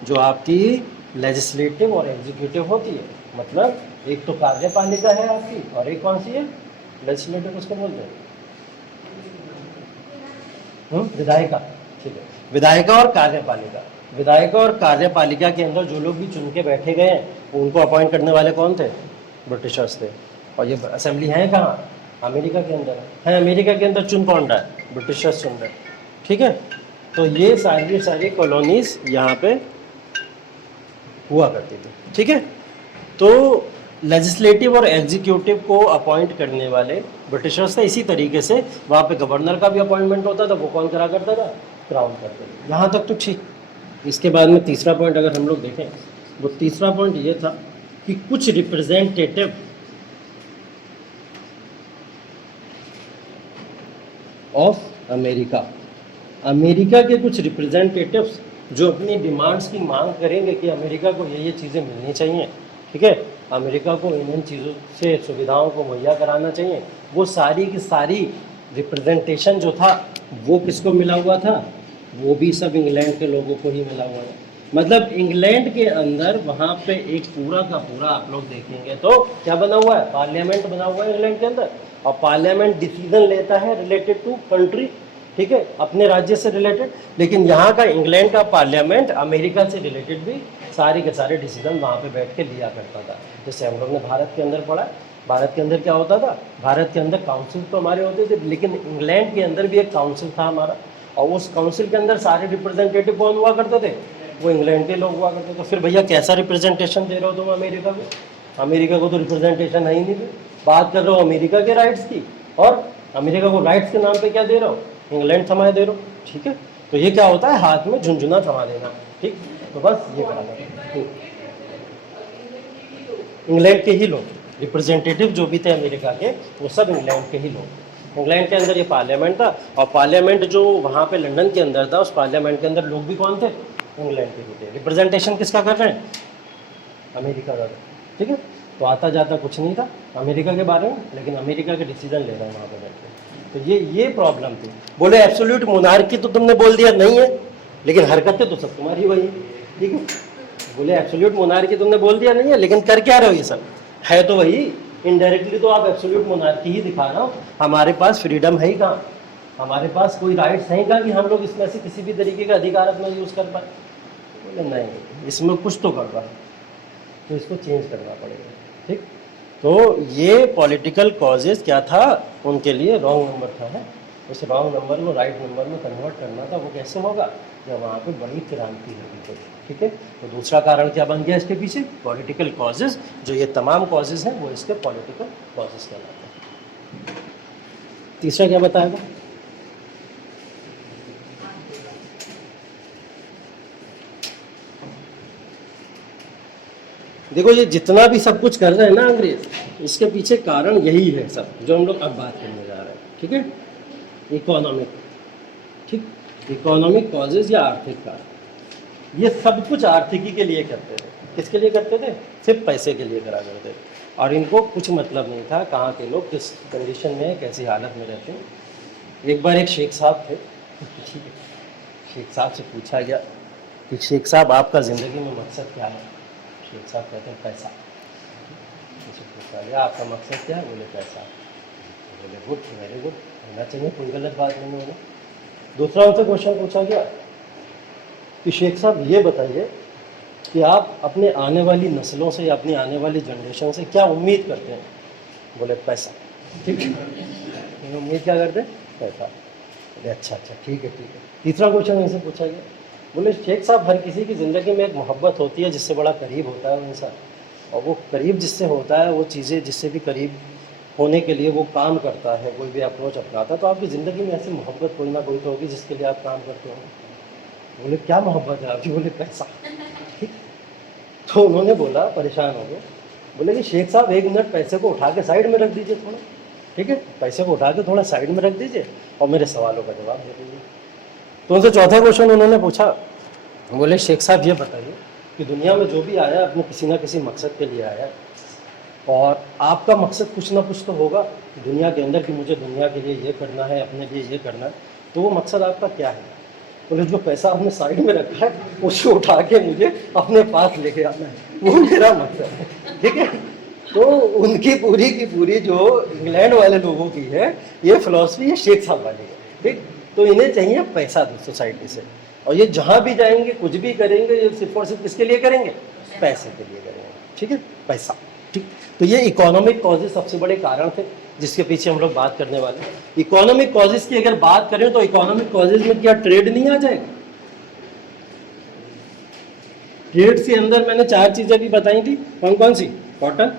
जो आपकी लेजिस्लेटिव और एग्जीक्यूटिव होती है, मतलब एक तो कार्यपालिका है आपकी और एक कौन सी है? लेजिस्लेटिव उसको बोलते हैं विधायिका, ठीक है। विधायिका और कार्यपालिका। विधायिका और कार्यपालिका के अंदर जो लोग भी चुन के बैठे गए हैं, उनको अपॉइंट करने वाले कौन थे? ब्रिटिशर्स थे। और ये असेंबली है कहाँ? अमेरिका के अंदर है। अमेरिका के अंदर चुन कौन रहा है? ब्रिटिशर्स चुन रहे हैं, ठीक है। तो ये सारी कॉलोनीज यहाँ पे हुआ करती थी, ठीक है। तो लेजिस्लेटिव और एग्जीक्यूटिव को अपॉइंट करने वाले ब्रिटिशर्स थे। इसी तरीके से वहाँ पे गवर्नर का भी अपॉइंटमेंट होता था, वो कौन करा करता था? क्राउन करते थे। यहाँ तक तो ठीक। इसके बाद में तीसरा पॉइंट अगर हम लोग देखें, वो तीसरा पॉइंट ये था कि कुछ रिप्रेजेंटेटिव ऑफ अमेरिका के कुछ रिप्रेजेंटेटिव्स जो अपनी डिमांड्स की मांग करेंगे कि अमेरिका को ये चीज़ें मिलनी चाहिए, ठीक है, अमेरिका को इन चीज़ों से सुविधाओं को मुहैया कराना चाहिए, वो सारी की सारी रिप्रेजेंटेशन जो था वो किसको मिला हुआ था? वो भी सब इंग्लैंड के लोगों को ही मिला हुआ था। मतलब इंग्लैंड के अंदर वहाँ पे एक पूरा का पूरा आप लोग देखेंगे तो क्या बना हुआ है? पार्लियामेंट बना हुआ है इंग्लैंड के अंदर, और पार्लियामेंट डिसीजन लेता है रिलेटेड टू कंट्री, ठीक है, अपने राज्य से रिलेटेड। लेकिन यहाँ का इंग्लैंड का पार्लियामेंट अमेरिका से रिलेटेड भी सारे के सारे डिसीजन वहाँ पे बैठ के लिया करता था। जैसे हम लोग ने भारत के अंदर पढ़ा, भारत के अंदर क्या होता था? भारत के अंदर काउंसिल तो हमारे होते थे, लेकिन इंग्लैंड के अंदर भी एक काउंसिल था हमारा, और उस काउंसिल के अंदर सारे रिप्रेजेंटेटिव कौन हुआ करते थे? वो इंग्लैंड के लोग हुआ करते थे। फिर भैया कैसा रिप्रेजेंटेशन दे रहे हो तुम अमेरिका को? अमेरिका को तो रिप्रेजेंटेशन है ही नहीं। बात कर रहे हो अमेरिका के राइट्स की, और अमेरिका को राइट्स के नाम पे क्या दे रहे हो? इंग्लैंड थमाए दे रहे हो, ठीक है। तो ये क्या होता है? हाथ में झुंझुना थमा देना, ठीक। तो बस ये करा था। इंग्लैंड के ही लोग रिप्रेजेंटेटिव जो भी थे अमेरिका के, वो सब इंग्लैंड के ही लोग। इंग्लैंड के अंदर ये पार्लियामेंट था, और पार्लियामेंट जो वहाँ पे लंदन के अंदर था, उस पार्लियामेंट के अंदर लोग भी कौन थे? इंग्लैंड के ही थे। रिप्रेजेंटेशन किसका कर रहे हैं? अमेरिका का, ठीक है। तो आता जाता कुछ नहीं था अमेरिका के बारे में, लेकिन अमेरिका के डिसीजन ले रहे हैं वहाँ पर बैठ के। तो ये प्रॉब्लम थी। बोले एब्सोल्यूट मोनार्की तो तुमने बोल दिया नहीं है, लेकिन हरकतें तो सब तुम्हारी वही है, ठीक है। बोले एब्सोल्यूट मोनार्की तुमने बोल दिया नहीं है, लेकिन कर क्या रहे हो? ये सब है तो वही, इनडायरेक्टली तो आप एब्सोल्यूट मोनार्की ही दिखा रहा हो। हमारे पास फ्रीडम है ही कहाँ? हमारे पास कोई राइट्स हैं कहाँ कि हम लोग इसमें से किसी भी तरीके का अधिकार अपना यूज़ कर पाए? बोले नहीं, इसमें कुछ तो कर रहा है, तो इसको चेंज करना पड़ेगा, ठीक। तो ये पॉलिटिकल कॉजेज क्या था उनके लिए? रॉन्ग नंबर था, है। उस रॉन्ग नंबर को राइट नंबर में कन्वर्ट करना था। वो कैसे होगा? जब वहाँ पे बड़ी क्रांति होगी कोई, ठीक है। तो दूसरा कारण क्या बन गया इसके पीछे, पॉलिटिकल कॉजेज़। जो ये तमाम कॉजेज़ हैं वो इसके पॉलिटिकल कॉजेज़ कहलाते हैं। तीसरा क्या बताएगा, देखो ये जितना भी सब कुछ कर रहे हैं ना अंग्रेज, इसके पीछे कारण यही है सब जो हम लोग अब बात करने जा रहे हैं, ठीक है। इकोनॉमिक, ठीक, इकोनॉमिक कॉजेज या आर्थिक कारण, ये सब कुछ आर्थिकी के लिए करते थे। किसके लिए करते थे, सिर्फ पैसे के लिए करा करते थे, और इनको कुछ मतलब नहीं था कहाँ के लोग किस कंडीशन में कैसी हालत में रहते हैं। एक बार एक शेख साहब थे, ठीक है, शेख साहब से पूछा गया कि शेख साहब आपका ज़िंदगी में मकसद क्या है। शेख साहब कहते हैं पैसा। उनसे पूछा गया आपका मकसद क्या है, बोले पैसा। बोले गुड, वेरी गुड, होना चाहिए, कोई गलत बात नहीं होना। दूसरा उनसे क्वेश्चन पूछा गया कि शेख साहब ये बताइए कि आप अपने आने वाली नस्लों से या अपनी आने वाली जनरेशन से क्या उम्मीद करते हैं। बोले पैसा। ठीक है, उम्मीद क्या करते हैं, पैसा। बोले अच्छा अच्छा, ठीक है ठीक है। तीसरा क्वेश्चन इनसे पूछा गया, बोले शेख साहब हर किसी की ज़िंदगी में एक मोहब्बत होती है जिससे बड़ा करीब होता है वो इंसान, और वो करीब जिससे होता है, वो चीज़ें जिससे भी करीब होने के लिए वो काम करता है, कोई भी अप्रोच अपनाता है, तो आपकी ज़िंदगी में ऐसी मोहब्बत कोई ना कोई तो होगी जिसके लिए आप काम करते हो। बोले क्या मोहब्बत है आपकी, बोले पैसा। ठीक, तो उन्होंने बोला, परेशान हो गए, बोले कि शेख साहब 1 मिनट पैसे को उठा के साइड में रख दीजिए थोड़ा, ठीक है, पैसे को उठा के थोड़ा साइड में रख दीजिए और मेरे सवालों का जवाब दे दीजिए। तो उनसे चौथा क्वेश्चन उन्होंने पूछा, बोले शेख साहब ये बताइए कि दुनिया में जो भी आया अपने किसी ना किसी मकसद के लिए आया, और आपका मकसद कुछ ना कुछ तो होगा दुनिया के अंदर कि मुझे दुनिया के लिए ये करना है, अपने लिए ये करना है, तो वो मकसद आपका क्या है। बोले जो पैसा आपने साइड में रखा है उसको उठा के मुझे अपने पास लेके आना है, वो मेरा मकसद है, ठीक है। तो उनकी पूरी की पूरी जो इंग्लैंड वाले लोगों की है ये फिलॉसफी है शेख साहब वाली है, ठीक। तो इन्हें चाहिए पैसा सोसाइटी से, और ये जहाँ भी जाएंगे कुछ भी करेंगे ये सिर्फ और सिर्फ किसके लिए करेंगे, पैसे के लिए करेंगे, ठीक है, पैसा, ठीक। तो ये इकोनॉमिक कॉजेज सबसे बड़े कारण थे जिसके पीछे हम लोग बात करने वाले हैं। इकोनॉमिक कॉजेज की अगर बात करें तो इकोनॉमिक कॉजेज में क्या ट्रेड नहीं आ जाएगा। ट्रेड के अंदर मैंने 4 चीजें भी बताई थी, कौन कौन सी, कॉटन,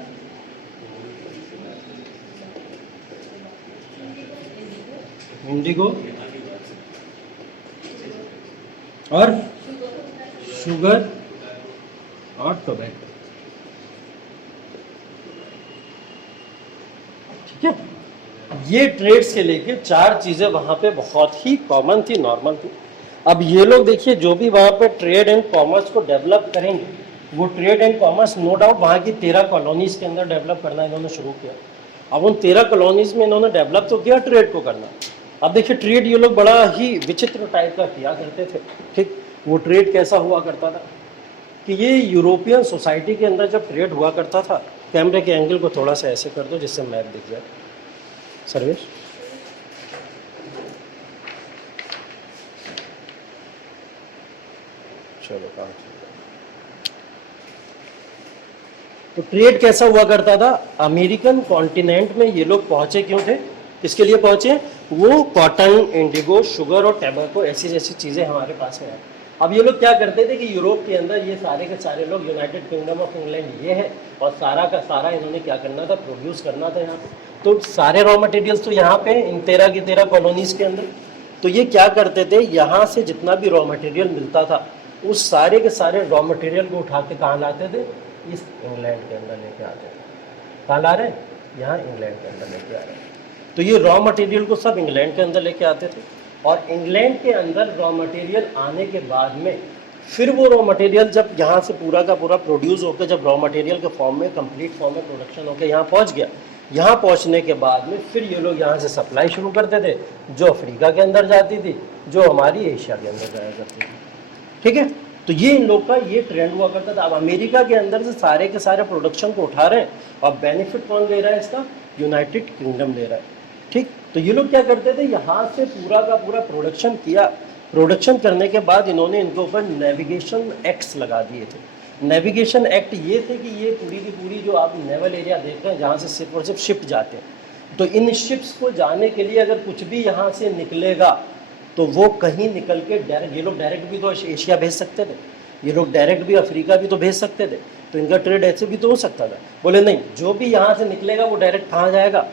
इंडिगो और शुगर और टोबैको, ठीक है। ये ट्रेड्स के लेके 4 चीजें वहां पे बहुत ही कॉमन थी, नॉर्मल थी। अब ये लोग देखिए जो भी वहां पे ट्रेड एंड कॉमर्स को डेवलप करेंगे, वो trade and commerce no doubt वहां की 13 कॉलोनीज के अंदर डेवलप करना इन्होंने शुरू किया। अब उन 13 कॉलोनीज में इन्होंने डेवलप तो किया ट्रेड को करना। अब देखिए ट्रेड ये लोग बड़ा ही विचित्र टाइप का किया करते थे, ठीक। वो ट्रेड कैसा हुआ करता था कि ये यूरोपियन सोसाइटी के अंदर जब ट्रेड हुआ करता था, कैमरे के एंगल को थोड़ा सा ऐसे कर दो जिससे मैप दिख जाए, सर्वेश, चलो काम। तो ट्रेड कैसा हुआ करता था, अमेरिकन कॉन्टिनेंट में ये लोग पहुंचे क्यों थे, किसके लिए पहुंचे, वो कॉटन, इंडिगो, शुगर और टैबेको ऐसी जैसी चीज़ें हमारे पास में है। अब ये लोग क्या करते थे कि यूरोप के अंदर ये सारे के सारे लोग, यूनाइटेड किंगडम ऑफ इंग्लैंड ये है, और सारा का सारा इन्होंने क्या करना था, प्रोड्यूस करना था यहाँ पे। तो सारे रॉ मटेरियल्स तो यहाँ पे इन 13 की 13 कॉलोनीज के अंदर। तो ये क्या करते थे, यहाँ से जितना भी रॉ मटेरियल मिलता था उस सारे के सारे रॉ मटेरियल को उठा के कहाँ लाते थे, इस इंग्लैंड के अंदर लेके आते थे। कहाँ ला रहे हैं, यहाँ इंग्लैंड के अंदर लेके आ रहे हैं। तो ये रॉ मटेरियल को सब इंग्लैंड के अंदर लेके आते थे, और इंग्लैंड के अंदर रॉ मटेरियल आने के बाद में फिर वो रॉ मटेरियल जब यहाँ से पूरा का पूरा प्रोड्यूस होकर जब रॉ मटेरियल के फॉर्म में, कंप्लीट फॉर्म में प्रोडक्शन होकर यहाँ पहुँच गया, यहाँ पहुँचने के बाद में फिर ये लोग यहाँ से सप्लाई शुरू करते थे, जो अफ्रीका के अंदर जाती थी, जो हमारी एशिया के अंदर जाया करती थी, ठीक है। तो ये इन लोग का ये ट्रेंड हुआ करता था। अब अमेरिका के अंदर से सारे के सारे प्रोडक्शन को उठा रहे हैं, और बेनिफिट कौन ले रहा है इसका, यूनाइटेड किंगडम ले रहा है, ठीक। तो ये लोग क्या करते थे, यहाँ से पूरा का पूरा प्रोडक्शन किया, प्रोडक्शन करने के बाद इन्होंने इनके ऊपर नेविगेशन एक्ट्स लगा दिए थे। नेविगेशन एक्ट ये थे कि ये पूरी की पूरी जो आप नेवल एरिया देख रहे हैं जहाँ से सिर्फ और सिर्फ शिप जाते हैं, तो इन शिप्स को जाने के लिए अगर कुछ भी यहाँ से निकलेगा तो वो कहीं निकल के डायरेक्ट, ये लोग डायरेक्ट भी तो एशिया भेज सकते थे, ये लोग डायरेक्ट भी अफ्रीका भी तो भेज सकते थे, तो इनका ट्रेड ऐसे भी तो हो सकता था। बोले नहीं, जो भी यहाँ से निकलेगा वो डायरेक्ट कहाँ जाएगा,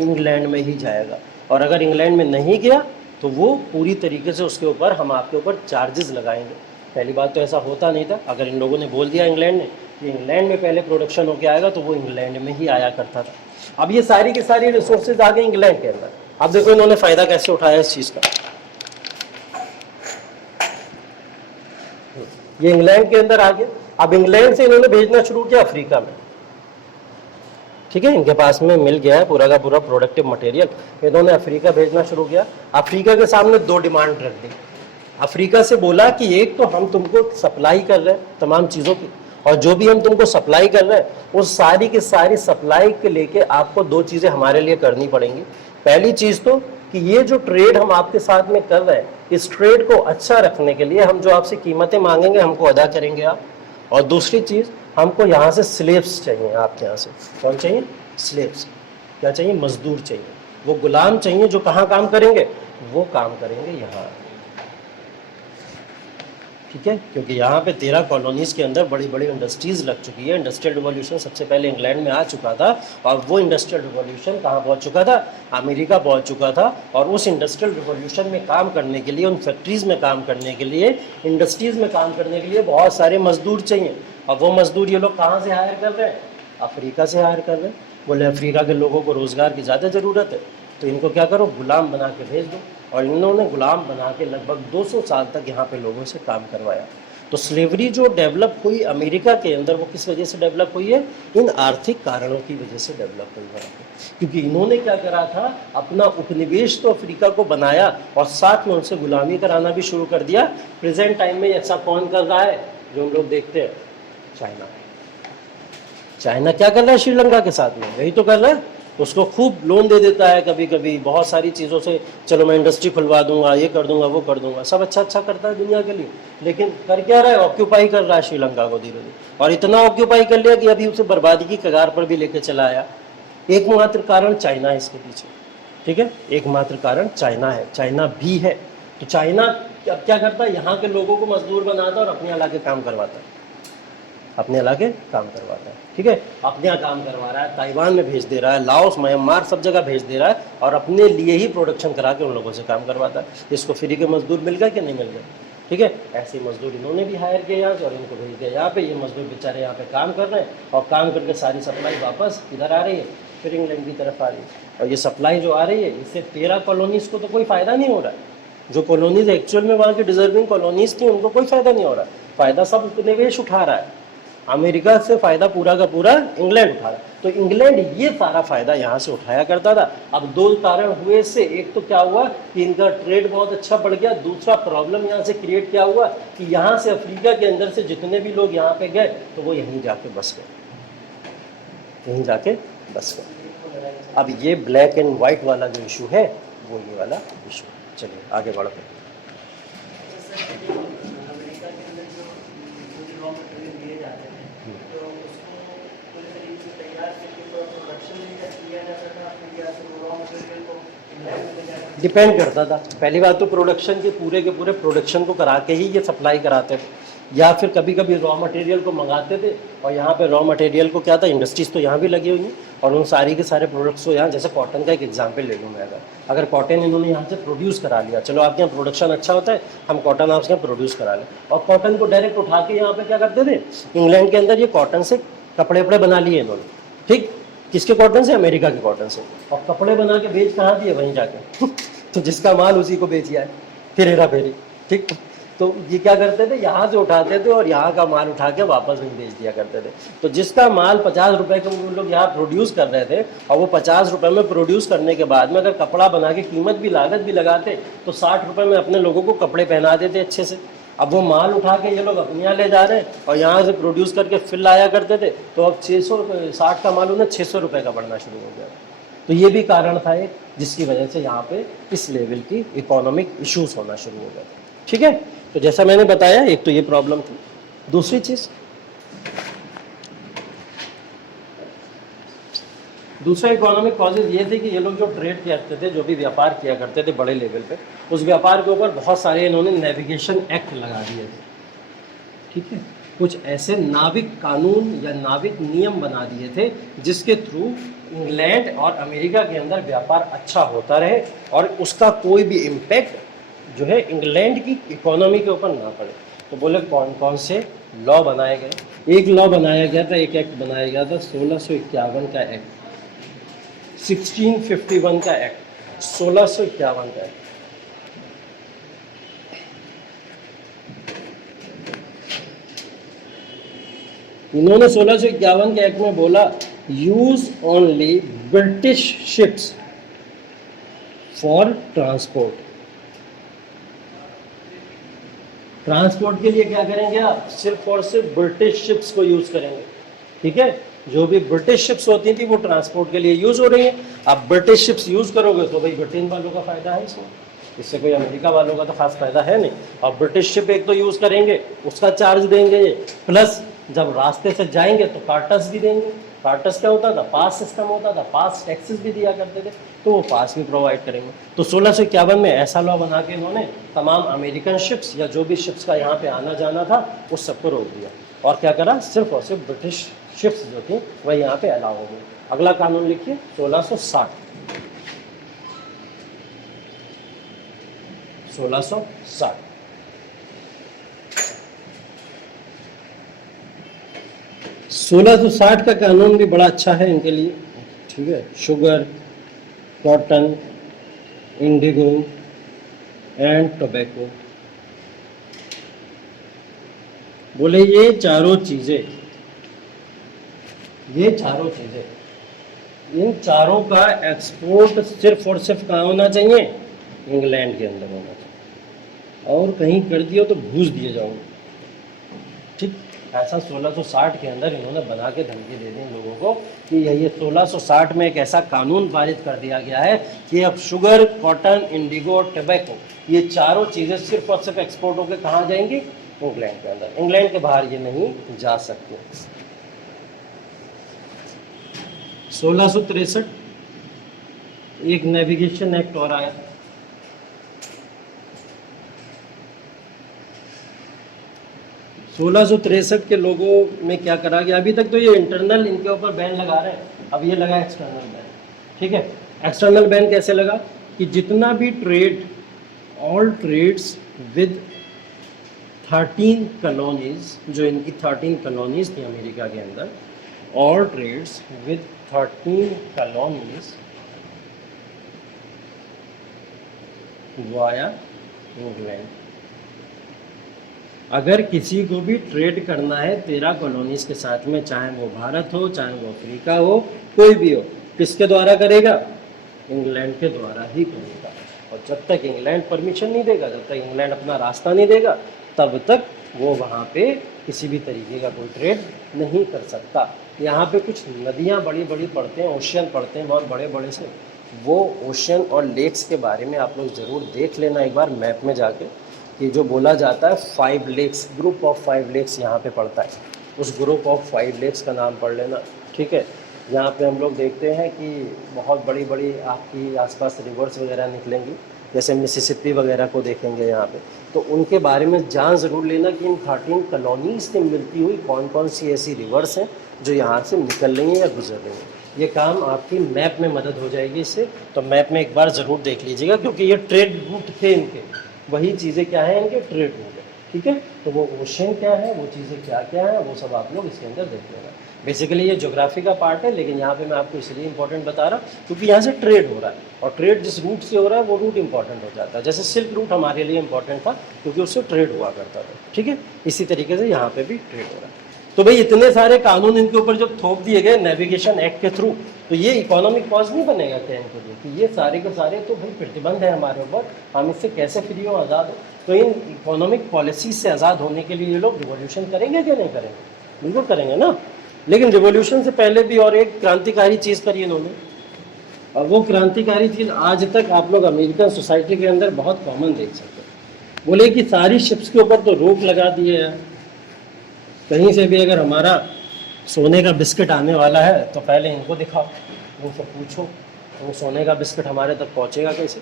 इंग्लैंड में ही जाएगा, और अगर इंग्लैंड में नहीं गया तो वो पूरी तरीके से उसके ऊपर हम आपके ऊपर चार्जेस लगाएंगे। पहली बात तो ऐसा होता नहीं था, अगर इन लोगों ने बोल दिया इंग्लैंड ने कि इंग्लैंड में पहले प्रोडक्शन होके आएगा तो वो इंग्लैंड में ही आया करता था। अब ये सारी की सारी रिसोर्सेज आ गए इंग्लैंड के अंदर। अब देखो इन्होंने फ़ायदा कैसे उठाया इस चीज़ का। ये इंग्लैंड के अंदर आ गया, अब इंग्लैंड से इन्होंने भेजना शुरू किया अफ्रीका में, ठीक है, इनके पास में मिल गया है पूरा का पूरा प्रोडक्टिव मटेरियल, इन्होंने अफ्रीका भेजना शुरू किया। अफ्रीका के सामने दो डिमांड रख दी। अफ्रीका से बोला कि एक तो हम तुमको सप्लाई कर रहे हैं तमाम चीज़ों की, और जो भी हम तुमको सप्लाई कर रहे हैं वो सारी की सारी सप्लाई के लेके आपको दो चीज़ें हमारे लिए करनी पड़ेंगी। पहली चीज़ तो कि ये जो ट्रेड हम आपके साथ में कर रहे हैं, इस ट्रेड को अच्छा रखने के लिए हम जो आपसे कीमतें मांगेंगे हमको अदा करेंगे आप। और दूसरी चीज़, हमको यहाँ से स्लेव्स चाहिए, आपके यहाँ से कौन चाहिए, स्लेव्स। क्या चाहिए, मजदूर चाहिए, वो गुलाम चाहिए जो कहाँ काम करेंगे, वो काम करेंगे यहाँ, ठीक है, क्योंकि यहाँ पे 13 कॉलोनीज़ के अंदर बड़ी बड़ी इंडस्ट्रीज़ लग चुकी है। इंडस्ट्रियल रिवॉल्यूशन सबसे पहले इंग्लैंड में आ चुका था, और वो इंडस्ट्रियल रिवॉल्यूशन कहाँ पहुँच चुका था, अमेरिका पहुँच चुका था। और उस इंडस्ट्रियल रिवॉल्यूशन में काम करने के लिए, उन फैक्ट्रीज़ में काम करने के लिए, इंडस्ट्रीज़ में काम करने के लिए बहुत सारे मजदूर चाहिए। और वो मजदूर ये लोग कहाँ से हायर कर रहे हैं, अफ्रीका से हायर कर रहे हैं। बोले अफ्रीका के लोगों को रोज़गार की ज़्यादा ज़रूरत है, तो इनको क्या करो, गुलाम बना के भेज दो। और इन्होंने गुलाम बना के लगभग 200 साल तक यहाँ पे लोगों से काम करवाया। तो स्लेवरी जो डेवलप हुई अमेरिका के अंदर, वो किस वजह से डेवलप हुई है, इन आर्थिक कारणों की वजह से डेवलप हुई है। क्योंकि इन्होंने क्या करा था, अपना उपनिवेश तो अफ्रीका को बनाया और साथ में उनसे गुलामी कराना भी शुरू कर दिया। प्रेजेंट टाइम में ऐसा कौन कर रहा है, जो हम लोग देखते हैं, चाइना। चाइना क्या कर रहा है श्रीलंका के साथ में, यही तो कर रहा है। उसको खूब लोन दे देता है कभी कभी, बहुत सारी चीज़ों से, चलो मैं इंडस्ट्री खुलवा दूंगा, ये कर दूंगा, वो कर दूंगा, सब अच्छा अच्छा करता है दुनिया के लिए। लेकिन कर क्या रहा है, ऑक्यूपाई कर रहा है श्रीलंका को धीरे धीरे, और इतना ऑक्यूपाई कर लिया कि अभी उसे बर्बादी की कगार पर भी लेके चला आया। एकमात्र कारण चाइना है इसके पीछे, ठीक है, एकमात्र कारण चाइना है, चाइना भी है। तो चाइना अब क्या करता है, यहाँ के लोगों को मजदूर बनाता है और अपने यहाँ के काम करवाता है, अपने इलाके काम करवाता है, ठीक है, अपने यहाँ काम करवा रहा है, ताइवान में भेज दे रहा है, लाओस, म्यांमार, सब जगह भेज दे रहा है, और अपने लिए ही प्रोडक्शन करा के उन लोगों से काम करवाता है। इसको फ्री के मजदूर मिल गए कि नहीं मिल गए, ठीक है। ऐसे मजदूर इन्होंने भी हायर किए यहाँ से, और इनको भेज दिया यहाँ पे। ये मजदूर बेचारे यहाँ पे काम कर रहे हैं, और काम करके सारी सप्लाई वापस इधर आ रही है, फिर इंग्लैंड की तरफ आ रही है। और ये सप्लाई जो आ रही है, इससे 13 कॉलोनीज़ को तो कोई फ़ायदा नहीं हो रहा है। जो कॉलोनीज़ एक्चुअल में वहाँ की डिजर्विंग कॉलोनीज़ थी, उनको कोई फ़ायदा नहीं हो रहा है। फ़ायदा सब उपनिवेश उठा रहा है, अमेरिका से फ़ायदा पूरा का पूरा इंग्लैंड उठा रहा है। तो इंग्लैंड ये सारा फ़ायदा यहाँ से उठाया करता था। अब दो कारण हुए इससे, एक तो क्या हुआ कि इनका ट्रेड बहुत अच्छा बढ़ गया, दूसरा प्रॉब्लम यहाँ से क्रिएट क्या हुआ कि यहाँ से अफ्रीका के अंदर से जितने भी लोग यहाँ पे गए, तो वो यहीं जाके बस गए, यहीं जाके बस गए। अब ये ब्लैक एंड वाइट वाला जो इशू है, वो ये वाला इशू। चलिए आगे बढ़ते हैं। डिपेंड करता था। पहली बात तो प्रोडक्शन के पूरे प्रोडक्शन को करा के ही ये सप्लाई कराते थे, या फिर कभी कभी रॉ मटेरियल को मंगाते थे। और यहाँ पे रॉ मटेरियल को क्या था, इंडस्ट्रीज़ तो यहाँ भी लगी हुई हैं, और उन सारी के सारे प्रोडक्ट्स को यहाँ, जैसे कॉटन का एक एग्जांपल ले लूँ मैं, अगर कॉटन इन्होंने यहाँ से प्रोड्यूस करा लिया, चलो आपके यहाँ प्रोडक्शन अच्छा होता है, हम कॉटन आपके यहाँ प्रोड्यूस करा लें, और कॉटन को डायरेक्ट उठा के यहाँ पे क्या करते थे, इंग्लैंड के अंदर ये कॉटन से कपड़े वपड़े बना लिए इन्होंने, ठीक, किसके कॉटन से, अमेरिका के कॉटन से, और कपड़े बना के बेच कहाँ दिए, वहीं जाके तो जिसका माल उसी को बेच आए, फिर हेरा फेरी, ठीक। तो ये क्या करते थे, यहाँ से उठाते थे और यहाँ का माल उठा के वापस वहीं बेच दिया करते थे। तो जिसका माल 50 रुपए के वो लोग यहाँ प्रोड्यूस कर रहे थे, और वो 50 रुपए में प्रोड्यूस करने के बाद में अगर कपड़ा बना के कीमत भी, लागत भी लगाते, तो 60 रुपए में अपने लोगों को कपड़े पहना देते अच्छे से। अब वो माल उठा के ये लोग अपने यहाँ ले जा रहे हैं, और यहाँ से प्रोड्यूस करके फिर लाया करते थे, तो अब 660 का माल उन्हें 600 रुपये का बढ़ना शुरू हो गया। तो ये भी कारण था एक, जिसकी वजह से यहाँ पे इस लेवल की इकोनॉमिक इश्यूज होना शुरू हो गए, ठीक है। तो जैसा मैंने बताया, एक तो ये प्रॉब्लम थी। दूसरी दूसरा इकोनॉमिक कॉजेज ये थे कि ये लोग जो ट्रेड करते थे, जो भी व्यापार किया करते थे बड़े लेवल पे, उस व्यापार के ऊपर बहुत सारे इन्होंने नेविगेशन एक्ट लगा दिए थे, ठीक है। कुछ ऐसे नाविक कानून या नाविक नियम बना दिए थे जिसके थ्रू इंग्लैंड और अमेरिका के अंदर व्यापार अच्छा होता रहे और उसका कोई भी इम्पैक्ट जो है इंग्लैंड की इकोनॉमी के ऊपर ना पड़े। तो बोले कौन कौन से लॉ बनाए गए। एक लॉ बनाया गया था, एक एक्ट बनाया गया था 1651 का एक्ट, 1651 का एक्ट, 1651 का एक्ट। इन्होंने 1651 के एक्ट में बोला use only British ships for transport. Transport के लिए क्या करेंगे आप, सिर्फ और सिर्फ ब्रिटिश शिप्स को यूज करेंगे, ठीक है। जो भी ब्रिटिश शिप्स होती थी वो ट्रांसपोर्ट के लिए यूज हो रही है। आप ब्रिटिश शिप्स यूज करोगे तो भाई ब्रिटेन वालों का फायदा है इसमें, इससे कोई अमेरिका वालों का तो खास फायदा है नहीं। और ब्रिटिश शिप एक तो यूज करेंगे, उसका चार्ज देंगे, प्लस जब रास्ते से जाएंगे तो कार्टस भी देंगे। कार्टस क्या होता था, पास सिस्टम होता था, पास टैक्सेस भी दिया करते थे, तो वो पास भी प्रोवाइड करेंगे। तो 1651 में ऐसा लॉ बना के इन्होंने तमाम अमेरिकन शिप्स या जो भी शिप्स का यहाँ पे आना जाना था उस सबको रोक दिया। और क्या करा, सिर्फ और सिर्फ ब्रिटिश शिप्स जो थी वह यहाँ पे अलाउ हो गई। अगला कानून लिखिए 1660। 1660 1660 का कानून भी बड़ा अच्छा है इनके लिए, ठीक है। Sugar, cotton, Indigo and tobacco, बोले ये चारों चीजें, इन चारों का एक्सपोर्ट सिर्फ और सिर्फ कहाँ होना चाहिए, इंग्लैंड के अंदर होना चाहिए, और कहीं कर दियो तो घूस दिए जाओगे, ठीक। ऐसा 1660 के अंदर इन्होंने बना के धमकी दे दी इन लोगों को कि ये 1660 में एक ऐसा कानून पारित कर दिया गया है कि अब शुगर, कॉटन, इंडिगो और टोबैको ये चारों चीज़ें सिर्फ और सिर्फ एक्सपोर्ट होकर कहाँ जाएंगी, इंग्लैंड के अंदर। इंग्लैंड के बाहर ये नहीं जा सकते। 1663 एक नेविगेशन एक्ट और आया। 1663 के लोगों में क्या करा गया, अभी तक तो ये इंटरनल इनके ऊपर बैन लगा रहे हैं, अब ये लगा एक्सटर्नल बैन, ठीक है। एक्सटर्नल बैन कैसे लगा कि जितना भी trade, all trades with 13 colonies, जो इनकी 13 कॉलोनीज थी अमेरिका के अंदर, all trades with 13 colonies via England. अगर किसी को भी ट्रेड करना है 13 कॉलोनीज के साथ में, चाहे वो भारत हो, चाहे वो अफ्रीका हो, कोई भी हो, किसके द्वारा करेगा, इंग्लैंड के द्वारा ही करेगा। और जब तक इंग्लैंड परमिशन नहीं देगा, जब तक इंग्लैंड अपना रास्ता नहीं देगा, तब तक वो वहाँ पे किसी भी तरीके का कोई ट्रेड नहीं कर सकता। यहाँ पे कुछ नदियाँ बड़ी बड़ी पड़ते हैं, ओशियन पड़ते हैं बहुत बड़े बड़े से, वो ओशियन और लेक्स के बारे में आप लोग ज़रूर देख लेना एक बार मैप में जाके, कि जो बोला जाता है 5 लेक्स, ग्रुप ऑफ 5 लेक्स यहाँ पे पड़ता है, उस ग्रुप ऑफ 5 लेक्स का नाम पढ़ लेना, ठीक है। यहाँ पे हम लोग देखते हैं कि बहुत बड़ी बड़ी आपकी आसपास रिवर्स वगैरह निकलेंगी, जैसे मिसिसिपी वगैरह को देखेंगे यहाँ पे, तो उनके बारे में जान ज़रूर लेना कि इन 13 कॉलोनीज से मिलती हुई कौन कौन सी ऐसी रिवर्स हैं जो यहाँ से निकल रही हैं या गुजर रही हैं। ये काम आपकी मैप में मदद हो जाएगी इससे, तो मैप में एक बार ज़रूर देख लीजिएगा, क्योंकि ये ट्रेड रूट थे इनके, वही चीज़ें क्या हैं इनके, ट्रेड रूट है, ठीक है। तो वो ओशन क्या है, वो चीज़ें क्या क्या है, वो सब आप लोग इसके अंदर देख लेना। बेसिकली ये ज्योग्राफी का पार्ट है, लेकिन यहाँ पे मैं आपको इसलिए इंपॉर्टेंट बता रहा हूँ क्योंकि यहाँ से ट्रेड हो रहा है, और ट्रेड जिस रूट से हो रहा है वो रूट इंपॉर्टेंट हो जाता है। जैसे सिल्क रूट हमारे लिए इंपॉर्टेंट था क्योंकि उससे ट्रेड हुआ करता था, ठीक है। इसी तरीके से यहाँ पे भी ट्रेड हो रहा है। तो भाई इतने सारे कानून इनके ऊपर जब थोप दिए गए नेविगेशन एक्ट के थ्रू, तो ये इकोनॉमिक कॉज नहीं बनेगा क्या इनके लिए कि ये सारे के सारे तो भाई प्रतिबंध है हमारे ऊपर, हम इससे कैसे फ्री हो, आज़ाद हो। तो इन इकोनॉमिक पॉलिसी से आज़ाद होने के लिए ये लोग रिवॉल्यूशन करेंगे क्या नहीं करेंगे, बिल्कुल करेंगे ना। लेकिन रिवॉल्यूशन से पहले भी और एक क्रांतिकारी चीज़ करी इन्होंने, और वो क्रांतिकारी चीज़ आज तक आप लोग अमेरिकन सोसाइटी के अंदर बहुत कॉमन देख सकते हैं। बोले कि सारी शिप्स के ऊपर तो रोक लगा दिए है, कहीं से भी अगर हमारा सोने का बिस्किट आने वाला है तो पहले इनको दिखाओ, उनसे पूछो वो सोने का बिस्किट हमारे तक पहुंचेगा कैसे।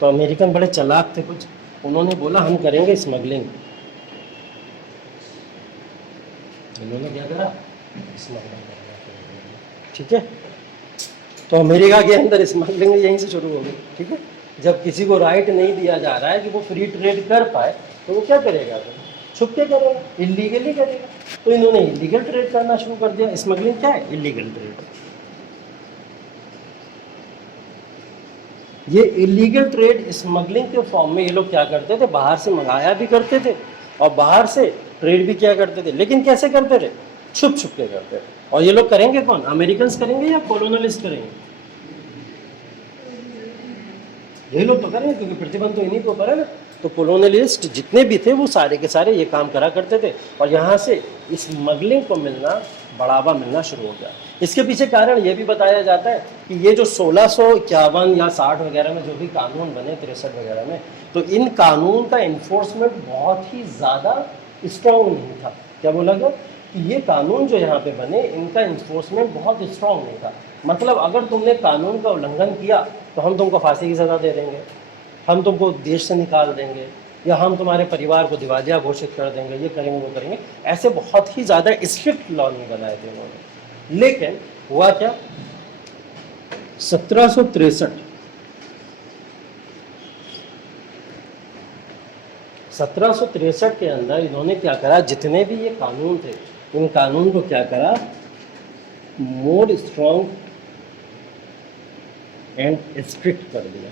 तो अमेरिकन बड़े चालाक थे कुछ, उन्होंने बोला हम करेंगे स्मगलिंग। उन्होंने क्या करा, स्मगलिंग करना शुरू कर दिया। ठीक है, तो अमेरिका के अंदर स्मगलिंग यहीं से शुरू हो गई। ठीक है, जब किसी को राइट नहीं दिया जा रहा है कि वो फ्री ट्रेड कर पाए तो वो क्या करेगा, फिर छुप के करेगा, इलीगली करेगा। तो इन्होंने इलीगल ट्रेड करना शुरू कर दिया। स्मगलिंग क्या है, इलीगल ट्रेड। ये इलीगल ट्रेड स्मगलिंग के फॉर्म में ये लोग क्या करते थे, बाहर से मंगाया भी करते थे और बाहर से ट्रेड भी क्या करते थे, लेकिन कैसे करते थे, छुप छुप के करते थे। और ये लोग करेंगे कौन, अमेरिकन करेंगे या कॉलोनलिस्ट करेंगे, यही लोग तो करेंगे क्योंकि प्रतिबंध तो इन्हीं के ऊपर है ना। तो कॉलोनलिस्ट जितने भी थे वो सारे के सारे ये काम करा करते थे और यहाँ से स्मगलिंग को मिलना, बढ़ावा मिलना शुरू हो गया। इसके पीछे कारण ये भी बताया जाता है कि ये जो 1651 या 60 वगैरह में जो भी कानून बने, 63 वगैरह में, तो इन कानून का इन्फोर्समेंट बहुत ही ज़्यादा स्ट्रॉन्ग नहीं था। क्या बोला गया कि ये कानून जो यहाँ पे बने इनका इन्फोर्समेंट बहुत स्ट्रॉन्ग नहीं था। मतलब अगर तुमने कानून का उल्लंघन किया तो हम तुमको फांसी की सज़ा दे देंगे, हम तुमको देश से निकाल देंगे, या हम तुम्हारे परिवार को दिवालिया घोषित कर देंगे, ये करेंगे वो करेंगे। ऐसे बहुत ही ज़्यादा स्ट्रिक्ट लॉ नहीं बनाए थे उन्होंने। लेकिन हुआ क्या, 1763 के अंदर इन्होंने क्या करा, जितने भी ये कानून थे इन कानून को क्या करा, मोर स्ट्रॉन्ग एंड स्ट्रिक्ट कर दिया।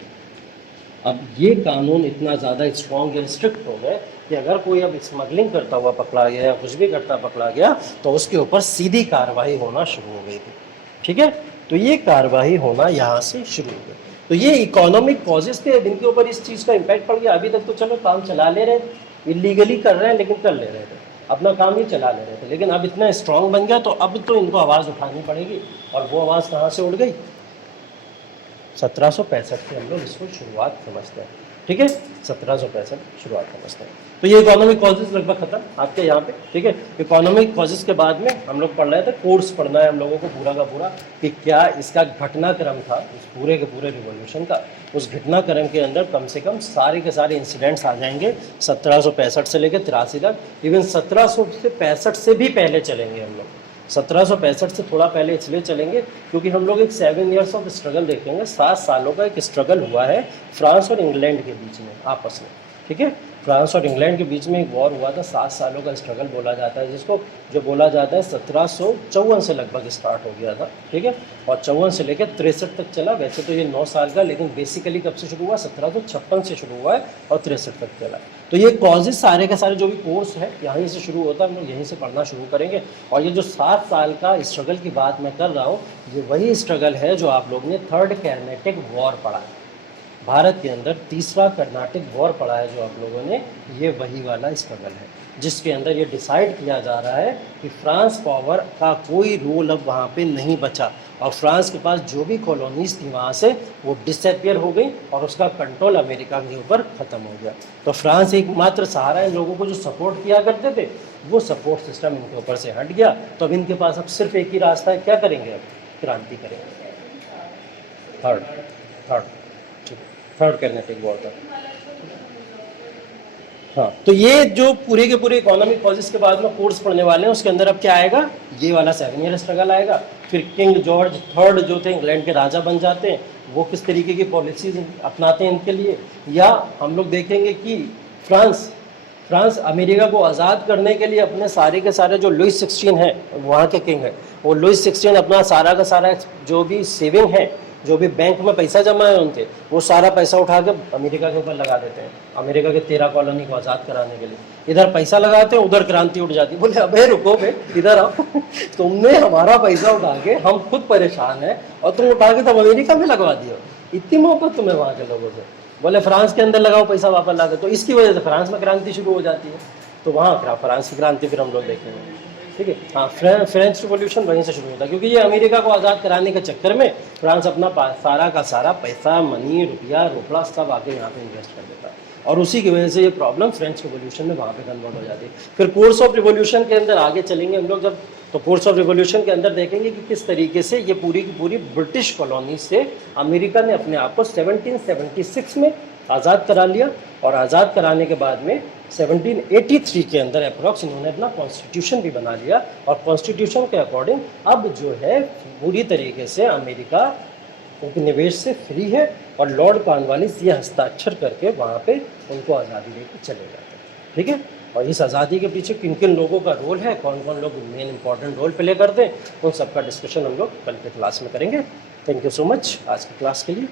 अब ये कानून इतना ज़्यादा स्ट्रॉन्ग या स्ट्रिक्ट हो गए कि अगर कोई अब स्मगलिंग करता हुआ पकड़ा गया या कुछ भी करता पकड़ा गया तो उसके ऊपर सीधी कार्रवाई होना शुरू हो गई थी। ठीक है, तो ये कार्रवाई होना यहाँ से शुरू हो गई। तो ये इकोनॉमिक कॉजेज थे जिनके ऊपर इस चीज़ का इम्पैक्ट पड़ गया। अभी तक तो चलो काम चला ले रहे, इलीगली कर रहे हैं लेकिन कर ले रहे थे, अपना काम ही चला ले रहे थे, लेकिन अब इतना स्ट्रॉन्ग बन गया तो अब तो इनको आवाज़ उठानी पड़ेगी। और वो आवाज़ कहाँ से उड़ गई, 1765 से हम लोग इसको शुरुआत समझते हैं। ठीक है, 1765 शुरुआत समझते हैं। तो ये इकोनॉमिक कॉजेज लगभग खत्म आपके यहाँ पे। ठीक है, इकोनॉमिक कॉजेज के बाद में हम लोग पढ़ रहे थे, कोर्स पढ़ना है हम लोगों को पूरा का पूरा कि क्या इसका घटनाक्रम था इस पूरे के पूरे रिवॉल्यूशन का। उस घटनाक्रम के अंदर कम से कम सारे के सारे इंसिडेंट्स आ जाएंगे 1765 से लेकर 83 तक। इवन 1765 से भी पहले चलेंगे हम लोग, 1765 से थोड़ा पहले इसलिए चलेंगे क्योंकि हम लोग एक 7 ईयर्स ऑफ स्ट्रगल देखेंगे। 7 सालों का एक स्ट्रगल हुआ है फ्रांस और इंग्लैंड के बीच में आपस में। ठीक है, फ्रांस और इंग्लैंड के बीच में एक वॉर हुआ था, 7 सालों का स्ट्रगल बोला जाता है जिसको, जो बोला जाता है 1754 से लगभग स्टार्ट हो गया था। ठीक है, और 54 से लेकर 63 तक चला। वैसे तो ये 9 साल का, लेकिन बेसिकली कब से शुरू हुआ, 1756 से शुरू हुआ है और 63 तक चला। तो ये कॉजेज सारे के सारे जो भी कोर्स है यहीं से शुरू होता है, हम लोग यहीं से पढ़ना शुरू करेंगे। और ये जो 7 साल का स्ट्रगल की बात मैं कर रहा हूँ, ये वही स्ट्रगल है जो आप लोग ने थर्ड कर्नाटिक वॉर पढ़ा है, भारत के अंदर तीसरा कर्नाटिक वॉर पढ़ा है जो आप लोगों ने, ये वही वाला स्ट्रगल है जिसके अंदर ये डिसाइड किया जा रहा है कि फ्रांस पावर का कोई रोल अब वहाँ पे नहीं बचा और फ्रांस के पास जो भी कॉलोनीज थी वहाँ से वो डिसअपियर हो गई और उसका कंट्रोल अमेरिका के ऊपर ख़त्म हो गया। तो फ्रांस एकमात्र सहारा इन लोगों को जो सपोर्ट किया करते थे वो सपोर्ट सिस्टम इनके ऊपर से हट गया। तो अब इनके पास अब सिर्फ एक ही रास्ता है, क्या करेंगे, अब क्रांति करेंगे। थर्ड कर्नाटिक वॉर था। हाँ, तो ये जो पूरे के पूरे इकोनॉमिक कॉजेस के बाद में कोर्स पढ़ने वाले हैं उसके अंदर अब क्या आएगा, ये वाला 7 ईयर स्ट्रगल आएगा। फिर किंग जॉर्ज थर्ड जो थे इंग्लैंड के राजा बन जाते हैं, वो किस तरीके की पॉलिसीज अपनाते हैं इनके लिए। या हम लोग देखेंगे कि फ्रांस अमेरिका को आज़ाद करने के लिए अपने सारे के सारे जो लुइस 16 है वहाँ के किंग है, वो लुइस 16 अपना सारा का सारा जो भी सेविंग है, जो भी बैंक में पैसा जमा है उनके, वो सारा पैसा उठा के अमेरिका के ऊपर लगा देते हैं, अमेरिका के 13 कॉलोनी को आज़ाद कराने के लिए। इधर पैसा लगाते हैं, उधर क्रांति उठ जाती है। बोले अबे रुको बे, इधर आओ तुमने हमारा पैसा उठा के, हम खुद परेशान हैं और तुम उठा के तब अमेरिका में लगवा दियो, इतनी मोहब्बत तुम्हें वहाँ के लोगों से। बोले फ्रांस के अंदर लगाओ पैसा वापस ला के। तो इसकी वजह से फ्रांस में क्रांति शुरू हो जाती है। तो वहाँ फ्रांस की क्रांति फिर हम लोग देखेंगे। ठीक है, हाँ, फ्रेंच रिवॉल्यूशन वहीं से शुरू होता है क्योंकि ये अमेरिका को आज़ाद कराने के चक्कर में फ्रांस अपना सारा का सारा पैसा, मनी, रुपया, रोपड़ा सब आके यहाँ पे इन्वेस्ट कर देता है। और उसी की वजह से ये प्रॉब्लम फ्रेंच रिवॉल्यूशन में वहाँ पे कन्वर्ट हो जाती है। फिर कोर्स ऑफ रिवॉल्यूशन के अंदर आगे चलेंगे हम लोग जब, तो कोर्स ऑफ रिवॉल्यूशन के अंदर देखेंगे कि किस तरीके से ये पूरी की पूरी ब्रिटिश कॉलोनी से अमेरिका ने अपने आप को 1776 में आज़ाद करा लिया, और आज़ाद कराने के बाद में 1783 के अंदर अप्रॉक्स इन्होंने अपना कॉन्स्टिट्यूशन भी बना लिया, और कॉन्स्टिट्यूशन के अकॉर्डिंग अब जो है पूरी तरीके से अमेरिका उपनिवेश से फ्री है, और लॉर्ड कॉर्नवालिस ये हस्ताक्षर करके वहाँ पे उनको आज़ादी देकर चले जाते हैं। ठीक है, और इस आज़ादी के पीछे किन किन लोगों का रोल है, कौन कौन लोग मेन इंपॉर्टेंट रोल प्ले करते हैं, उन सबका डिस्कशन हम लोग कल के क्लास में करेंगे। थैंक यू सो मच आज की क्लास के लिए।